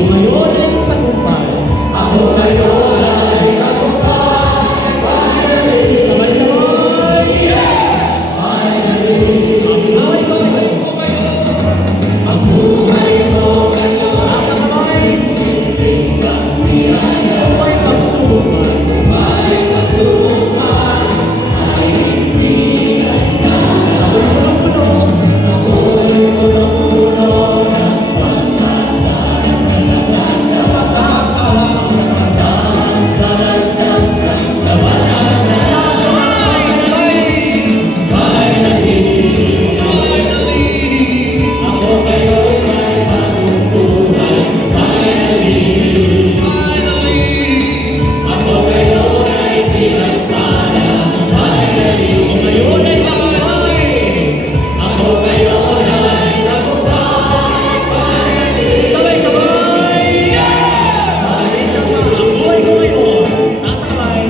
Ngayon ay tagumpay. Ako ngayon ay tagumpay. Sabay-sabay. Ang buhay ko ngayon Nasa kamay. hindi ang biyaya. May pagsuman. May masubukman ay hindi ay ako'y punong-puno ng pag-asa. Sa landas ng kabanalan. Ako ngayon ay bagong buhay. Ako ngayon ay pinagpala. Ngayon ay tagumpay. Ako ngayon ay tagumpay. Sabay-sabay. Isang apoy ko ngayon. Nasa kamay.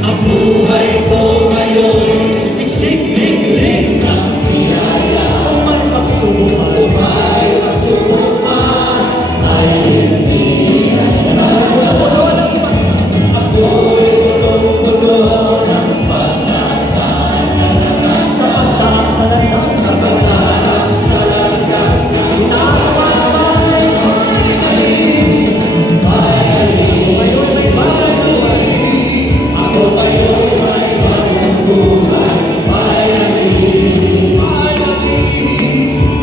Ang buhay ko ngayon Siksik, ling-ling. ng biyaya. May pagsubukan. May masubukman ay hindi ako'y punong-puno ng pag-asa. Sa pagtaas sa landas. Sa pagtaas sa landas ng Itaas ang mga kamay. Ngayon may bagay buhay. ako ngayon ay bagong buhay.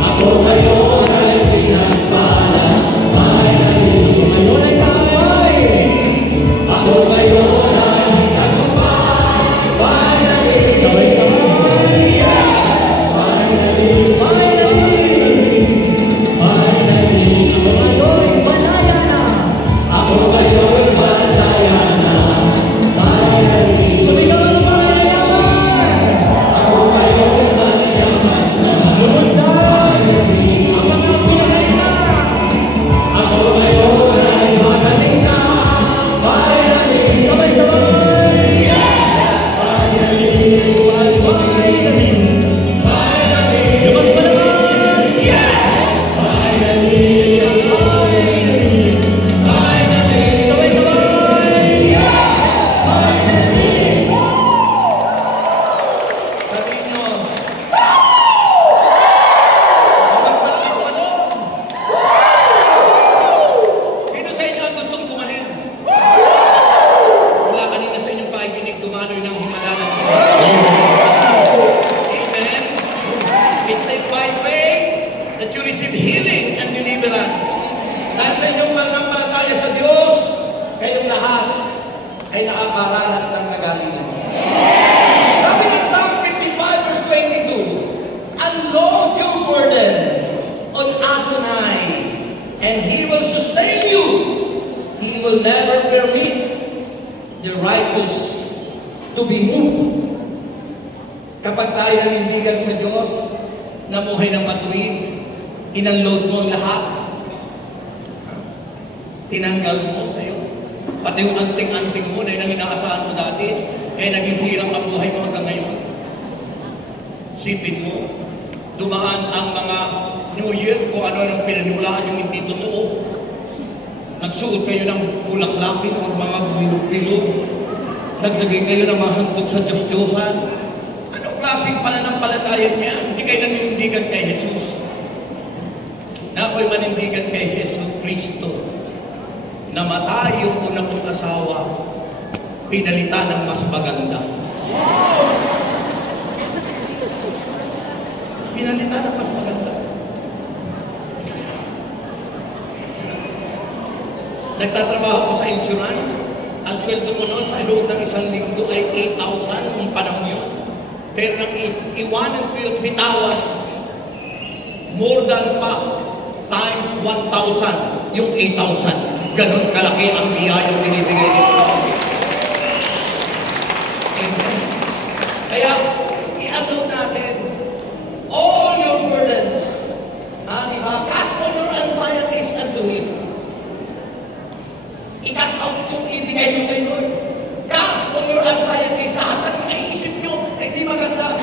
Ako ngayon ay pinagpala. Ngayon ay tagumpay. Ako ngayon ay tagumpay. Sabay-sabay. Ngayon malaya na. Ako ngayon malaya na. Sumigaw ng mayayaman. Ako ngayon ay yaman na. Lumundag. Ang mga pinay na. Ako ngayon ay magaling na. Sabay-sabay. Finally. Labas pa labas. remove. Kapag tayo nanindigan sa Diyos, namuhay ng matuwid, inunload mo ang lahat, tinanggal mo sa iyo. Pati yung anting-anting mo na yung inaasahan mo dati, kaya naging hirap ang buhay mo hanggang ngayon. Sipin mo, dumaan ang mga New Year kung ano-anong pinaniwalaan yung hindi totoo. Nagsuot kayo ng bulaklakin o mga bilog-bilog. Naglagay kayo ng mga handog sa Diyos-Diyosan. Anong klaseng pananampalataya niya? Hindi kayo nanindigan kay Jesus. Na ako'y manindigan kay Jesus Kristo. Namatay yung unang kong asawa, pinalitan ng mas maganda. Pinalitan ng mas maganda. Nagtatrabaho ko sa insurance. Ang sweldo ko noon sa loob ng isang linggo ay 8,000 nung panahon yun. Pero nang iwanan ko yung bitawan, more than pa times 1,000 yung 8,000. Ganon kalaki ang biyayang binibigay nito. Amen. Kaya, i-upload natin all your burdens. Diba? Cast all your anxieties unto Him. I-cast out yung ibigay mo kay Lord. Cast all your anxieties. Lahat ng naiisip nyo na hindi maganda.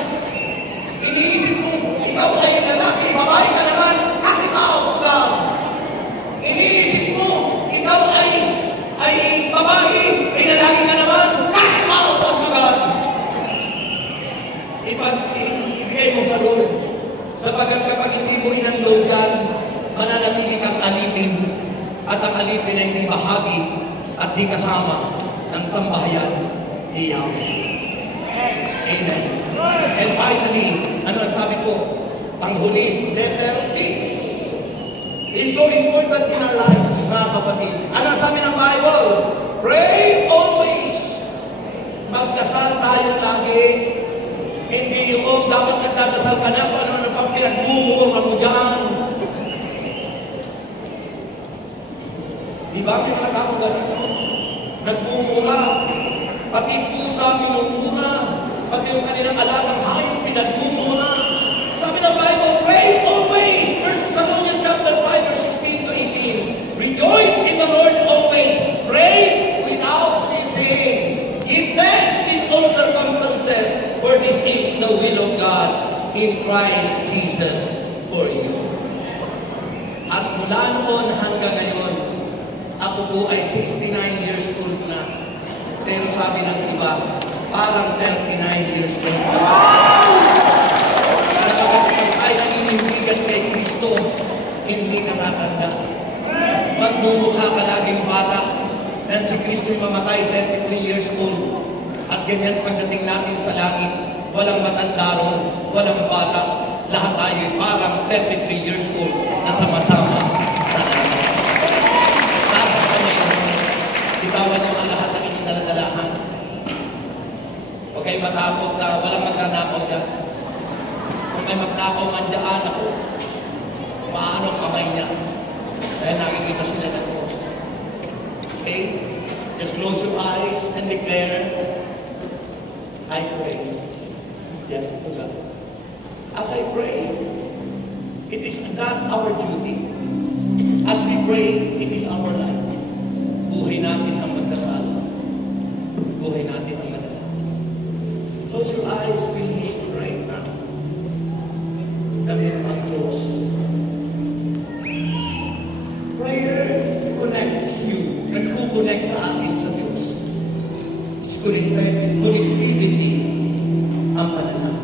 Iniisip mo, ikaw ay lalaki, babae ka naman, cast it out to God. Iniisip mo, ikaw ay babae, lalaki ka naman, cast it out to God. Ibigay mo sa Lord. Sapagat kapag hindi mo inunload yan, mananatili kang alipin. At ang alipin ay hindi bahagi at di kasama ng sambahayan ni Yahweh. Amen. And finally, ano ang sabi ko? Panghuli, letter T. Is so important in our lives, mga kapatid. Ano ang sabi ng Bible? Pray always. Magdasal tayo lagi. Hindi yung dapat nagdadasal ka na kung ano-ano pang pinagbumungong ako dyan. Diba? May mga tao ganito. Nagbumura. Pati pusa, minumura. Pati yung kanilang alagang hayop, pinagbumura. Sabi ng Bible, pray always. 1 Thessalonians chapter 5, verse 16 to 18. Rejoice in the Lord always. Pray without ceasing. Give thanks in all circumstances, for this is the will of God in Christ Jesus for you. At mula noon hanggang ngayon, ako po ay 69 years old na. Pero sabi ng iba, parang 39 years old na. Kapag ay naninindigan kay Kristo, hindi ka tatanda. Magmumukha ka laging bata. Nang si Kristo ay mamatay, 33 years old. At ganyan pagdating natin sa langit, walang matanda ron, walang bata. Lahat tayo ay parang 33 years old na sama-sama sa langit. Nasa kami, bitawan niyo ang lahat ng inyong daladalahan. Huwag kayo matakot na walang magnanakaw dyan. Kung may magnakaw man dyan, ako, maano ang kamay niya. Dahil nakikita sila ng Diyos. Okay? Just close your eyes and declare, I pray. Yan, God. As I pray, it is not our duty. As we pray, it is our life. Buhay natin ang magdasal. Buhay natin ang manalangin. Close your eyes, feel Him right now. Dahil ang Diyos. Prayer connects you. Nagkukonect sa atin sa Diyos. It's connectivity ang panalangin.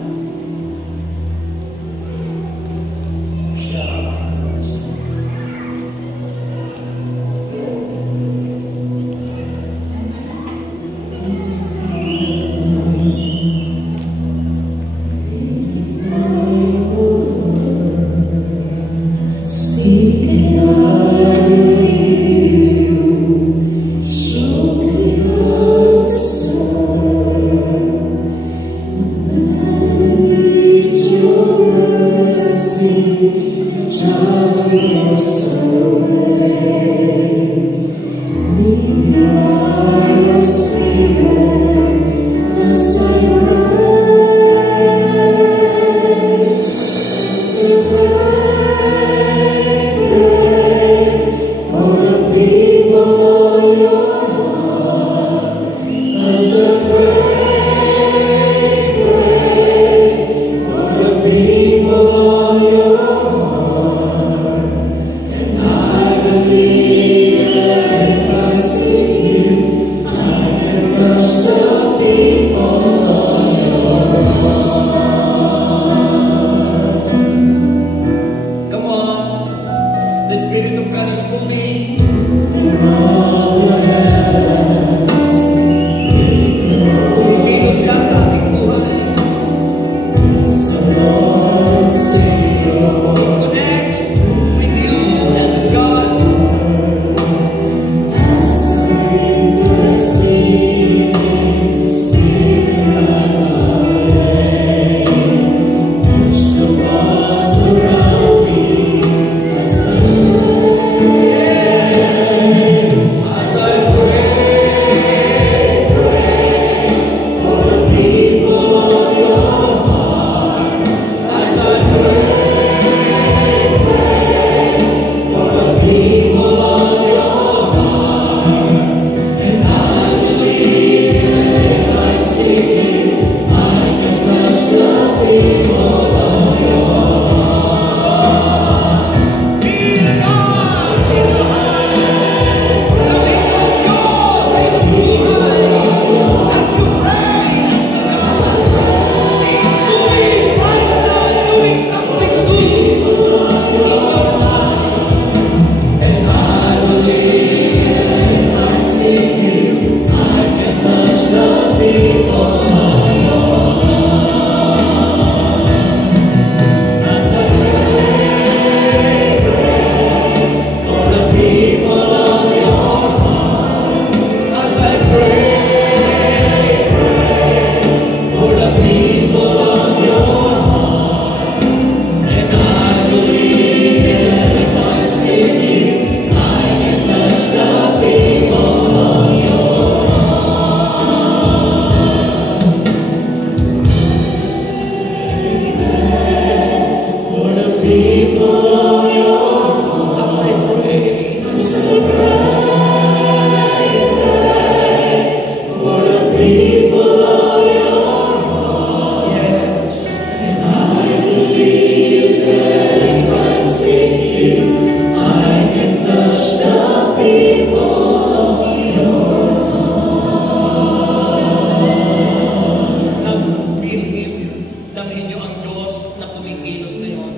Damdamin niyo ang Diyos na kumikilos ngayon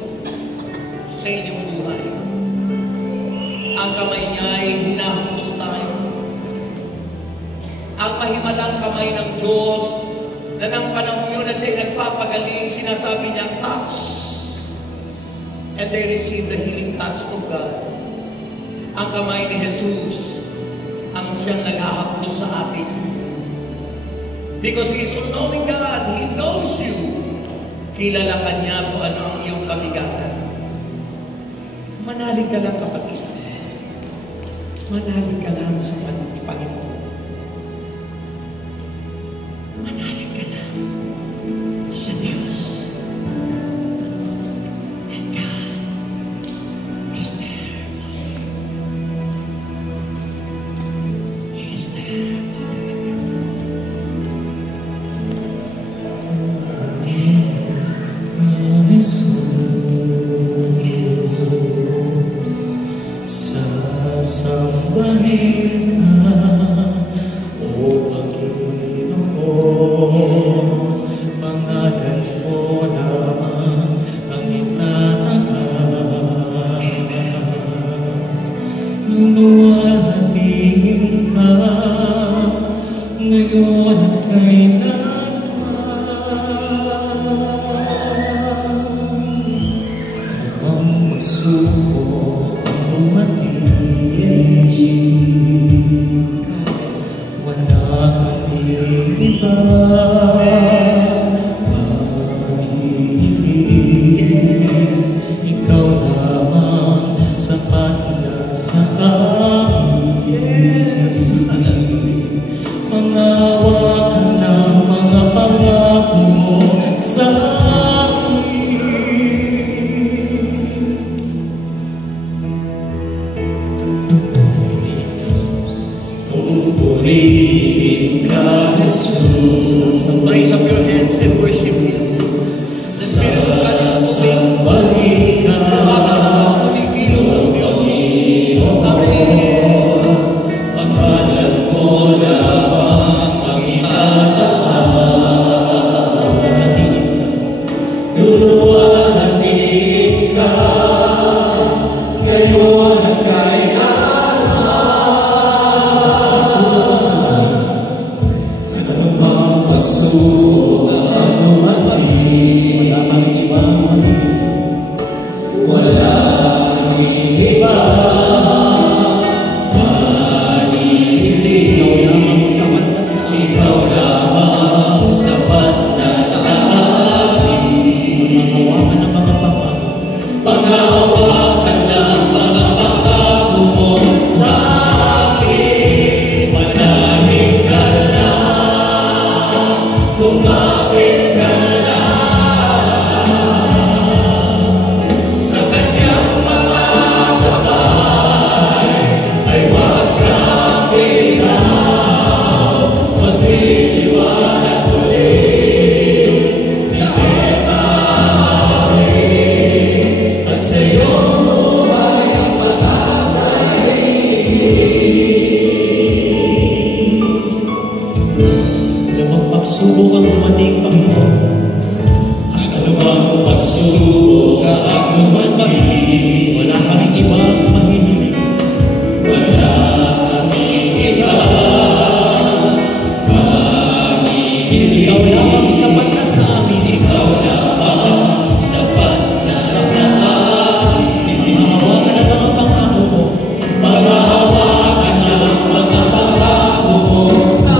sa inyong buhay. Ang kamay niya ay hinahapos tayo. Ang mahimalang kamay ng Diyos na ng panahon yun na siya nagpapagaling, sinasabi niya, touch. And they receive the healing touch of God. Ang kamay ni Jesus ang siyang naghahaplos sa atin. Because He is all-knowing God. He knows you. Kilala ka niya kung ano ang iyong kabigatan. Manalig ka lang, kapatid. Manalig ka lang sa Panginoon. Manalig ka lang sa Diyos. And God is there. He is there. Jesus, sasambahin ka, O Panginoon, pangalan mo lamang ang itataas. Luluwalhatingin ka ngayon at kailanman. Magsubok ang dumating, wala kang piling iba, kahit ikaw lamang sapat na sa amin. Pangawakan ng mga pangako mo sa purihin ka, Jesus. Raise up your hands and worship Him. The Spirit of God is moving. Kumikilos ang Diyos. Amen. Pangalan mo lamang ang itataas. Luluwalhatingin ka ngayon at kailanman. Pasubok ang dumating, wala kang iba, manihiling, ikaw lamang sapat na sa atin. Panghawakan ng mga pangako mo sa akin. Manalig ka lang, kumapit ka lang sa kanyang mga kamay, ay huwag kang bitaw, magtitiwala ulit, hindi maaari, at sa'yo ay ang pag-asa'y higit. Anumang pagsubok ang dumating, Panginoon. Anumang pagsubok ang dumating, wala kaming ibang mahihiling. Wala kaming ibang mahihiling. Ikaw lamang sapat na sa amin. Ikaw lamang sapat na sa amin. Panghawakan ng mga pangako mo. Panghawakan ng mga pangako mo sa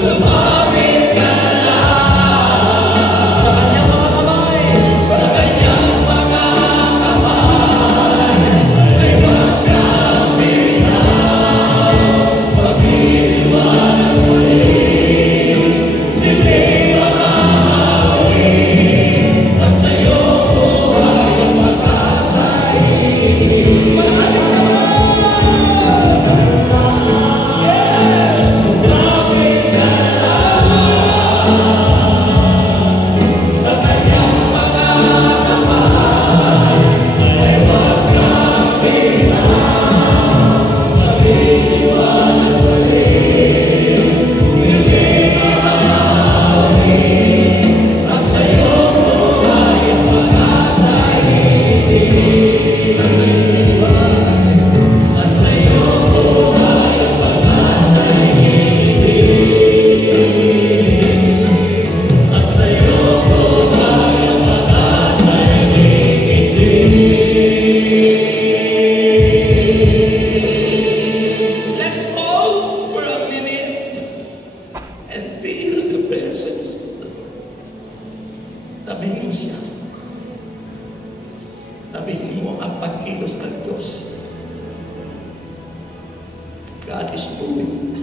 Lumapit ka and feel the presence of the Lord. Tabihin mo siya. Tabihin mo ang pagkilos ng Diyos. God is moving.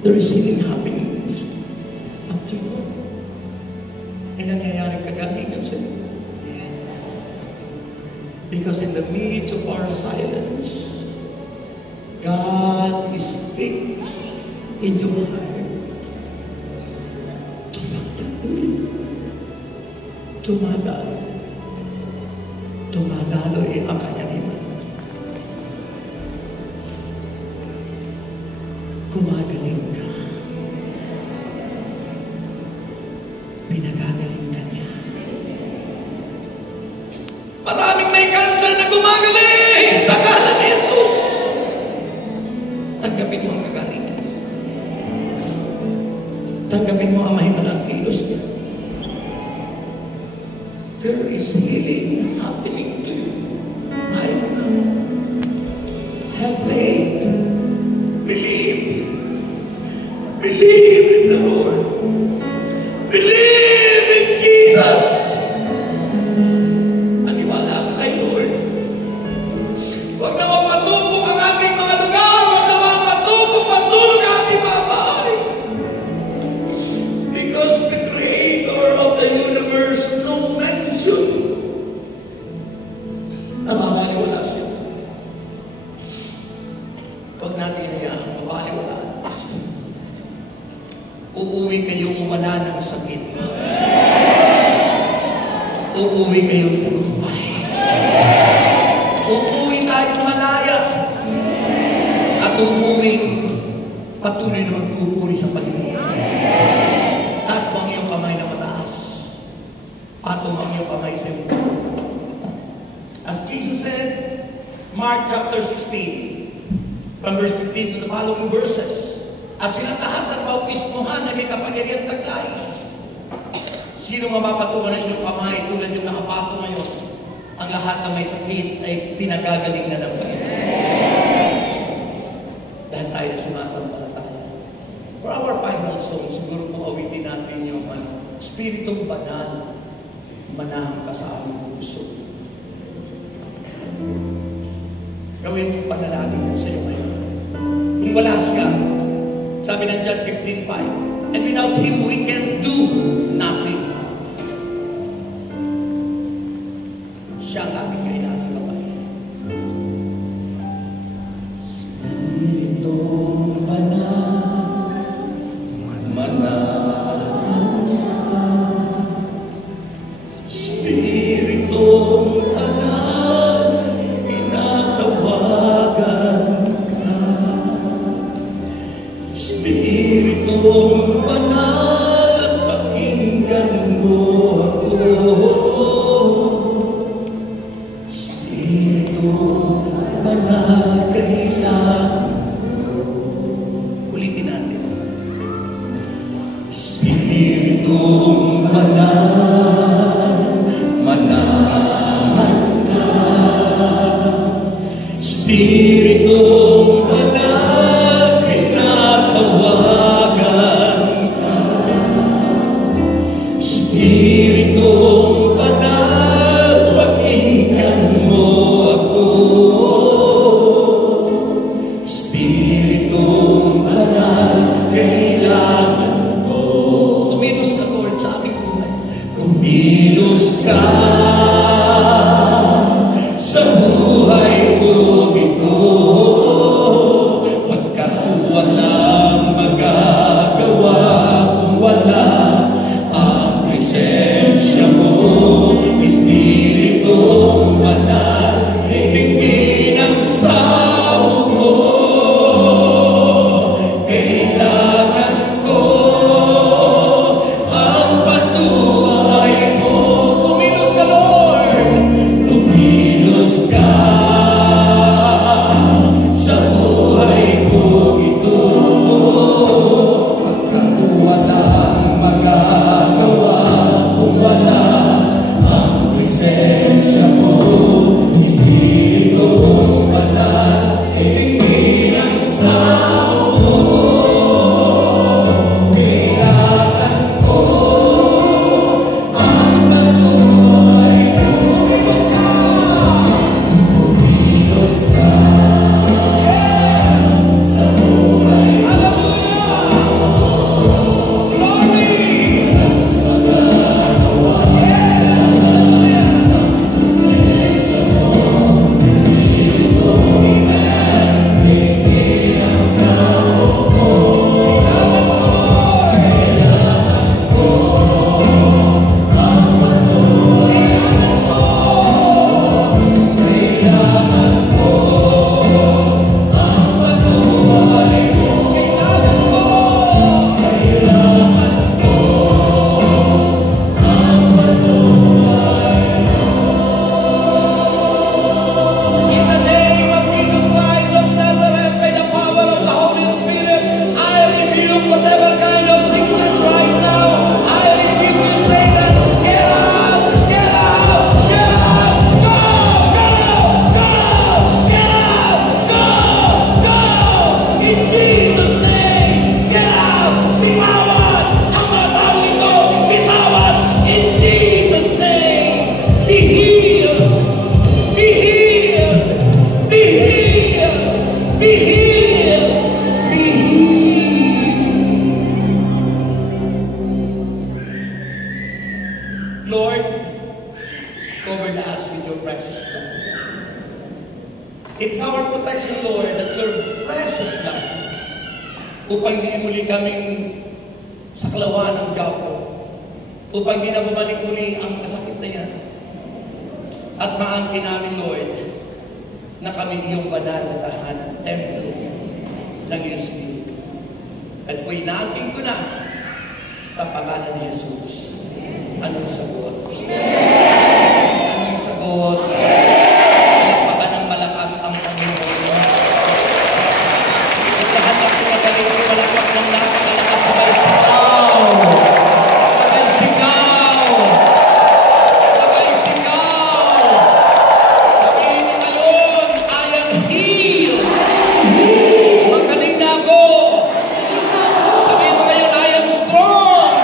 There is healing happening up to you. Ay nangyayaring kagalingan sa iyo. Because in the midst of our silence, God is speaking in your heart. Tumadalo ang kanyang himala. Gumagaling ka. Pinagagaling ka niya. Maraming may cancer na gumagaling sa ngalan ni Jesus. Tanggapin mo ang kagalingan. Tanggapin mo ang mahimalang kilos niya. There is healing happening to you right now. Have faith. Believe. Believe in the Lord. Believe in Jesus. Aniwala ka kay Lord. Huwag nawang matupok ang ating mga lugar. Huwag nawang matupok, matulog ang ating mga bahay. Because the Creator of the universe no mention na mabaliwala siya. Huwag natin hayaan mabaliwala. Uuwi kayong wala ng sakit. Uuwi kayong tagumpay. Uuwi tayong malaya. At uuwi patuloy na magpupuri sa Panginoon. Taas mo ang iyong kamay na mataas. Patong ang iyong kamay sa iyo. As Jesus said, Mark chapter 16, from verse 15 to the following verses, at silang lahat ng bautismuhan na may kapangyarihan taglay. Sino nga mapatungan ng inyong kamay tulad yung nakapatong ngayon? Ang lahat na may sakit ay pinagagaling na ng Panginoon. Dahil tayo na sumasampalataya. For our final song, siguro po awitin natin yung Spiritong Banal, manahan ka sa aming puso. Gawin mong panalangin yan sa iyo ngayon. Kung wala siya, sabi ng John 15:5, and without Him, we can do nothing. Siya ang aming kailangan kamay. Spiritong Banal, manahan ka. Spiritong Banal, pinatawagan ka. Spiritong Banal, pakinggan mo ako. Spiritong Banal, kailangan ko. Ulitin natin. Spiritong Banal, manahan ka. Spiritong Banal, kinatawagan ka. Spiritong Banal, pakinggan mo ako. Spiritong Banal, kailangan ko. Kumilos ka, Lord, sa aming It's our protection, Lord, that your precious blood, upang di muli kaming saklawan ng diablo, upang di na bumalik muli ang masakit na yan. At maangkin namin, Lord, na kami iyong banal na tahanan, templo ng iyong Espiritu. At kung inaangkin ko na sa pangalan ni Jesus, anong sagot? Anong sagot? Palakpakan ng malakas ang Panginoon. At lahat ng pinagaling ko, palakpak ng napakalakas sa balsigaw. Sabay sigaw! Sabay sigaw! Sabihin niyo ngayon, I am healed. Magaling na ako. Sabihin mo ngayon, I am strong.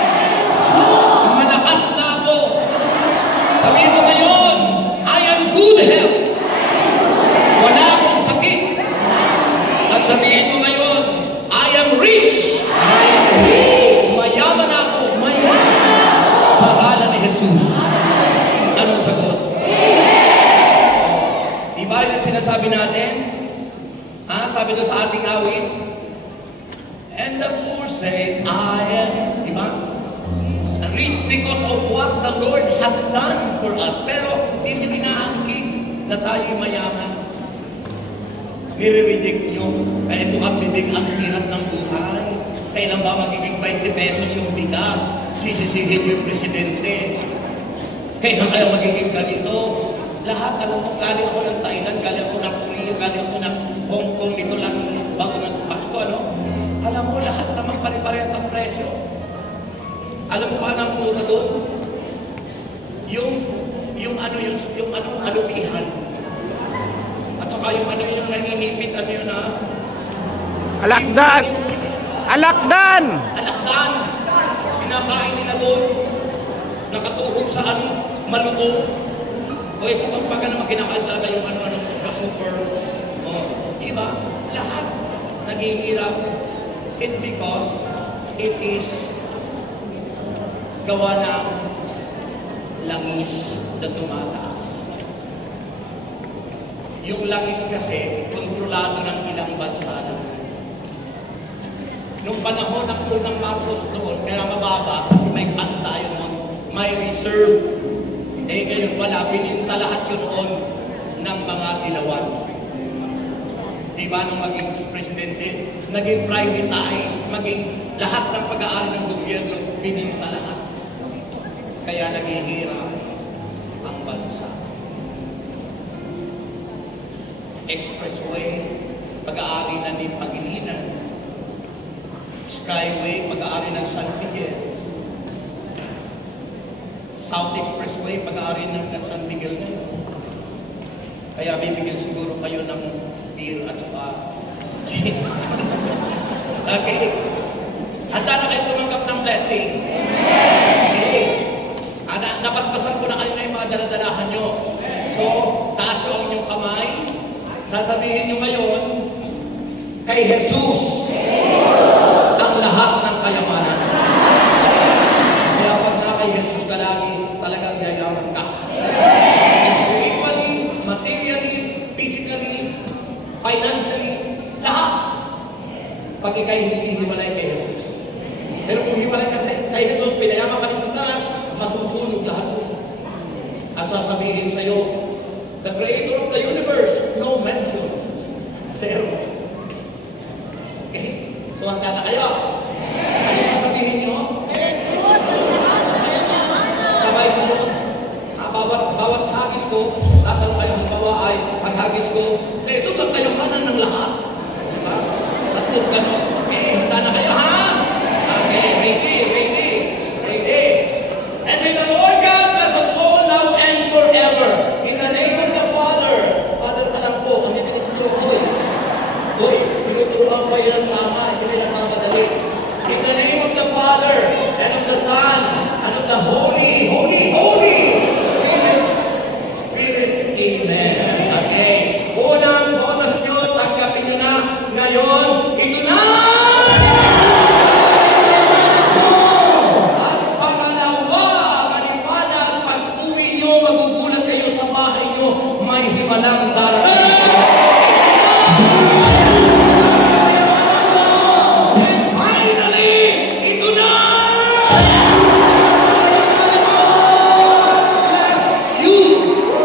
Malakas na ako. Sabihin mo ngayon, I am good health. Wala akong sakit. At sabihin mo ngayon, I am rich. Mayaman ako. Sa ngalan ni Jesus. Anong sagot? Diba yung sinasabi natin? Sabi doon sa ating awit, and the poor say, I am, diba? Rich because of what the Lord has done for us. Pero hindi nyo inaangkin na tayo mayaman. Nire-reject nyo. Kaya ito ang bibig, ang hirap ng buhay. Kailan ba magiging 20 pesos yung bigas? Sisisihin nyo yung presidente. Kailan kaya magiging ganito? Lahat, alam mo, galing ako ng Thailand, galing ako ng Korea, galing ako ng Hong Kong, dito lang bago ng Pasko, ano? Alam mo, lahat naman pare-parehas ang presyo. Alam mo ka ng mura doon? Yung alupihan. At saka yung naninipit, Alakdan! Alakdan! Alakdan! Pinakain nila doon. Nakatuhog sa malutong. O sa pagpaga naman kinakain talaga yung super. Diba? Lahat naghihirap. It because it is gawa ng langis na tumataas. Yung langis kasi, kontrolado ng ilang bansa lang. Nung panahon ng unang Marcos noon, kaya mababa, kasi may pan tayo noon, may reserve. Ngayon wala, pininta lahat yun noon ng mga dilawan. Diba nung maging presidente, naging privatized, maging lahat ng pag-aari ng gobyerno, pininta lahat. Kaya naghihirap ang bansa. Expressway, pag-aari na ni Pagilinan. Skyway, pag-aari ng San Miguel. South Expressway, pag-aari ng San Miguel ngayon. Kaya bibigyan siguro kayo ng beer at saka gin. Okay. Handa na kayo tumanggap ng blessing. Okay. Napaspasan ko na kanina yung mga daladalahan nyo. So, taas nyo ang inyong kamay. Sasabihin nyo ngayon, kay Jesus, ang lahat ng kayamanan. Kaya pag na kay Jesus ka lagi, talagang yayaman ka. Spiritually, materially, physically, financially, lahat. Pag ikay hindi hiwalay kay Jesus. Pero kung hiwalay kasi kay Jesus, pinayaman ka ni Satanas, masusunog lahat yun. At sasabihin sa'yo, the creator of the universe, no mention. Zero. Okay? So, handa na kayo. Ano sasabihin nyo? Sabay mo doon. Bawat hagis ko, tatanong kayo, halimbawa ay, paghagis ko, sa ito sa kayamanan ng lahat. Diba? Tatlong ganon. Okay, handa na kayo, ha? Okay, ready. And may the Lord God bless us all now and forever. In the name of the Father. Father pa lang po, kami bilis niyo. Hoy, pinuturuan ko yun ang tama, hindi kayo nagmamadali. In the name of the Father, and of the Son, and of the Holy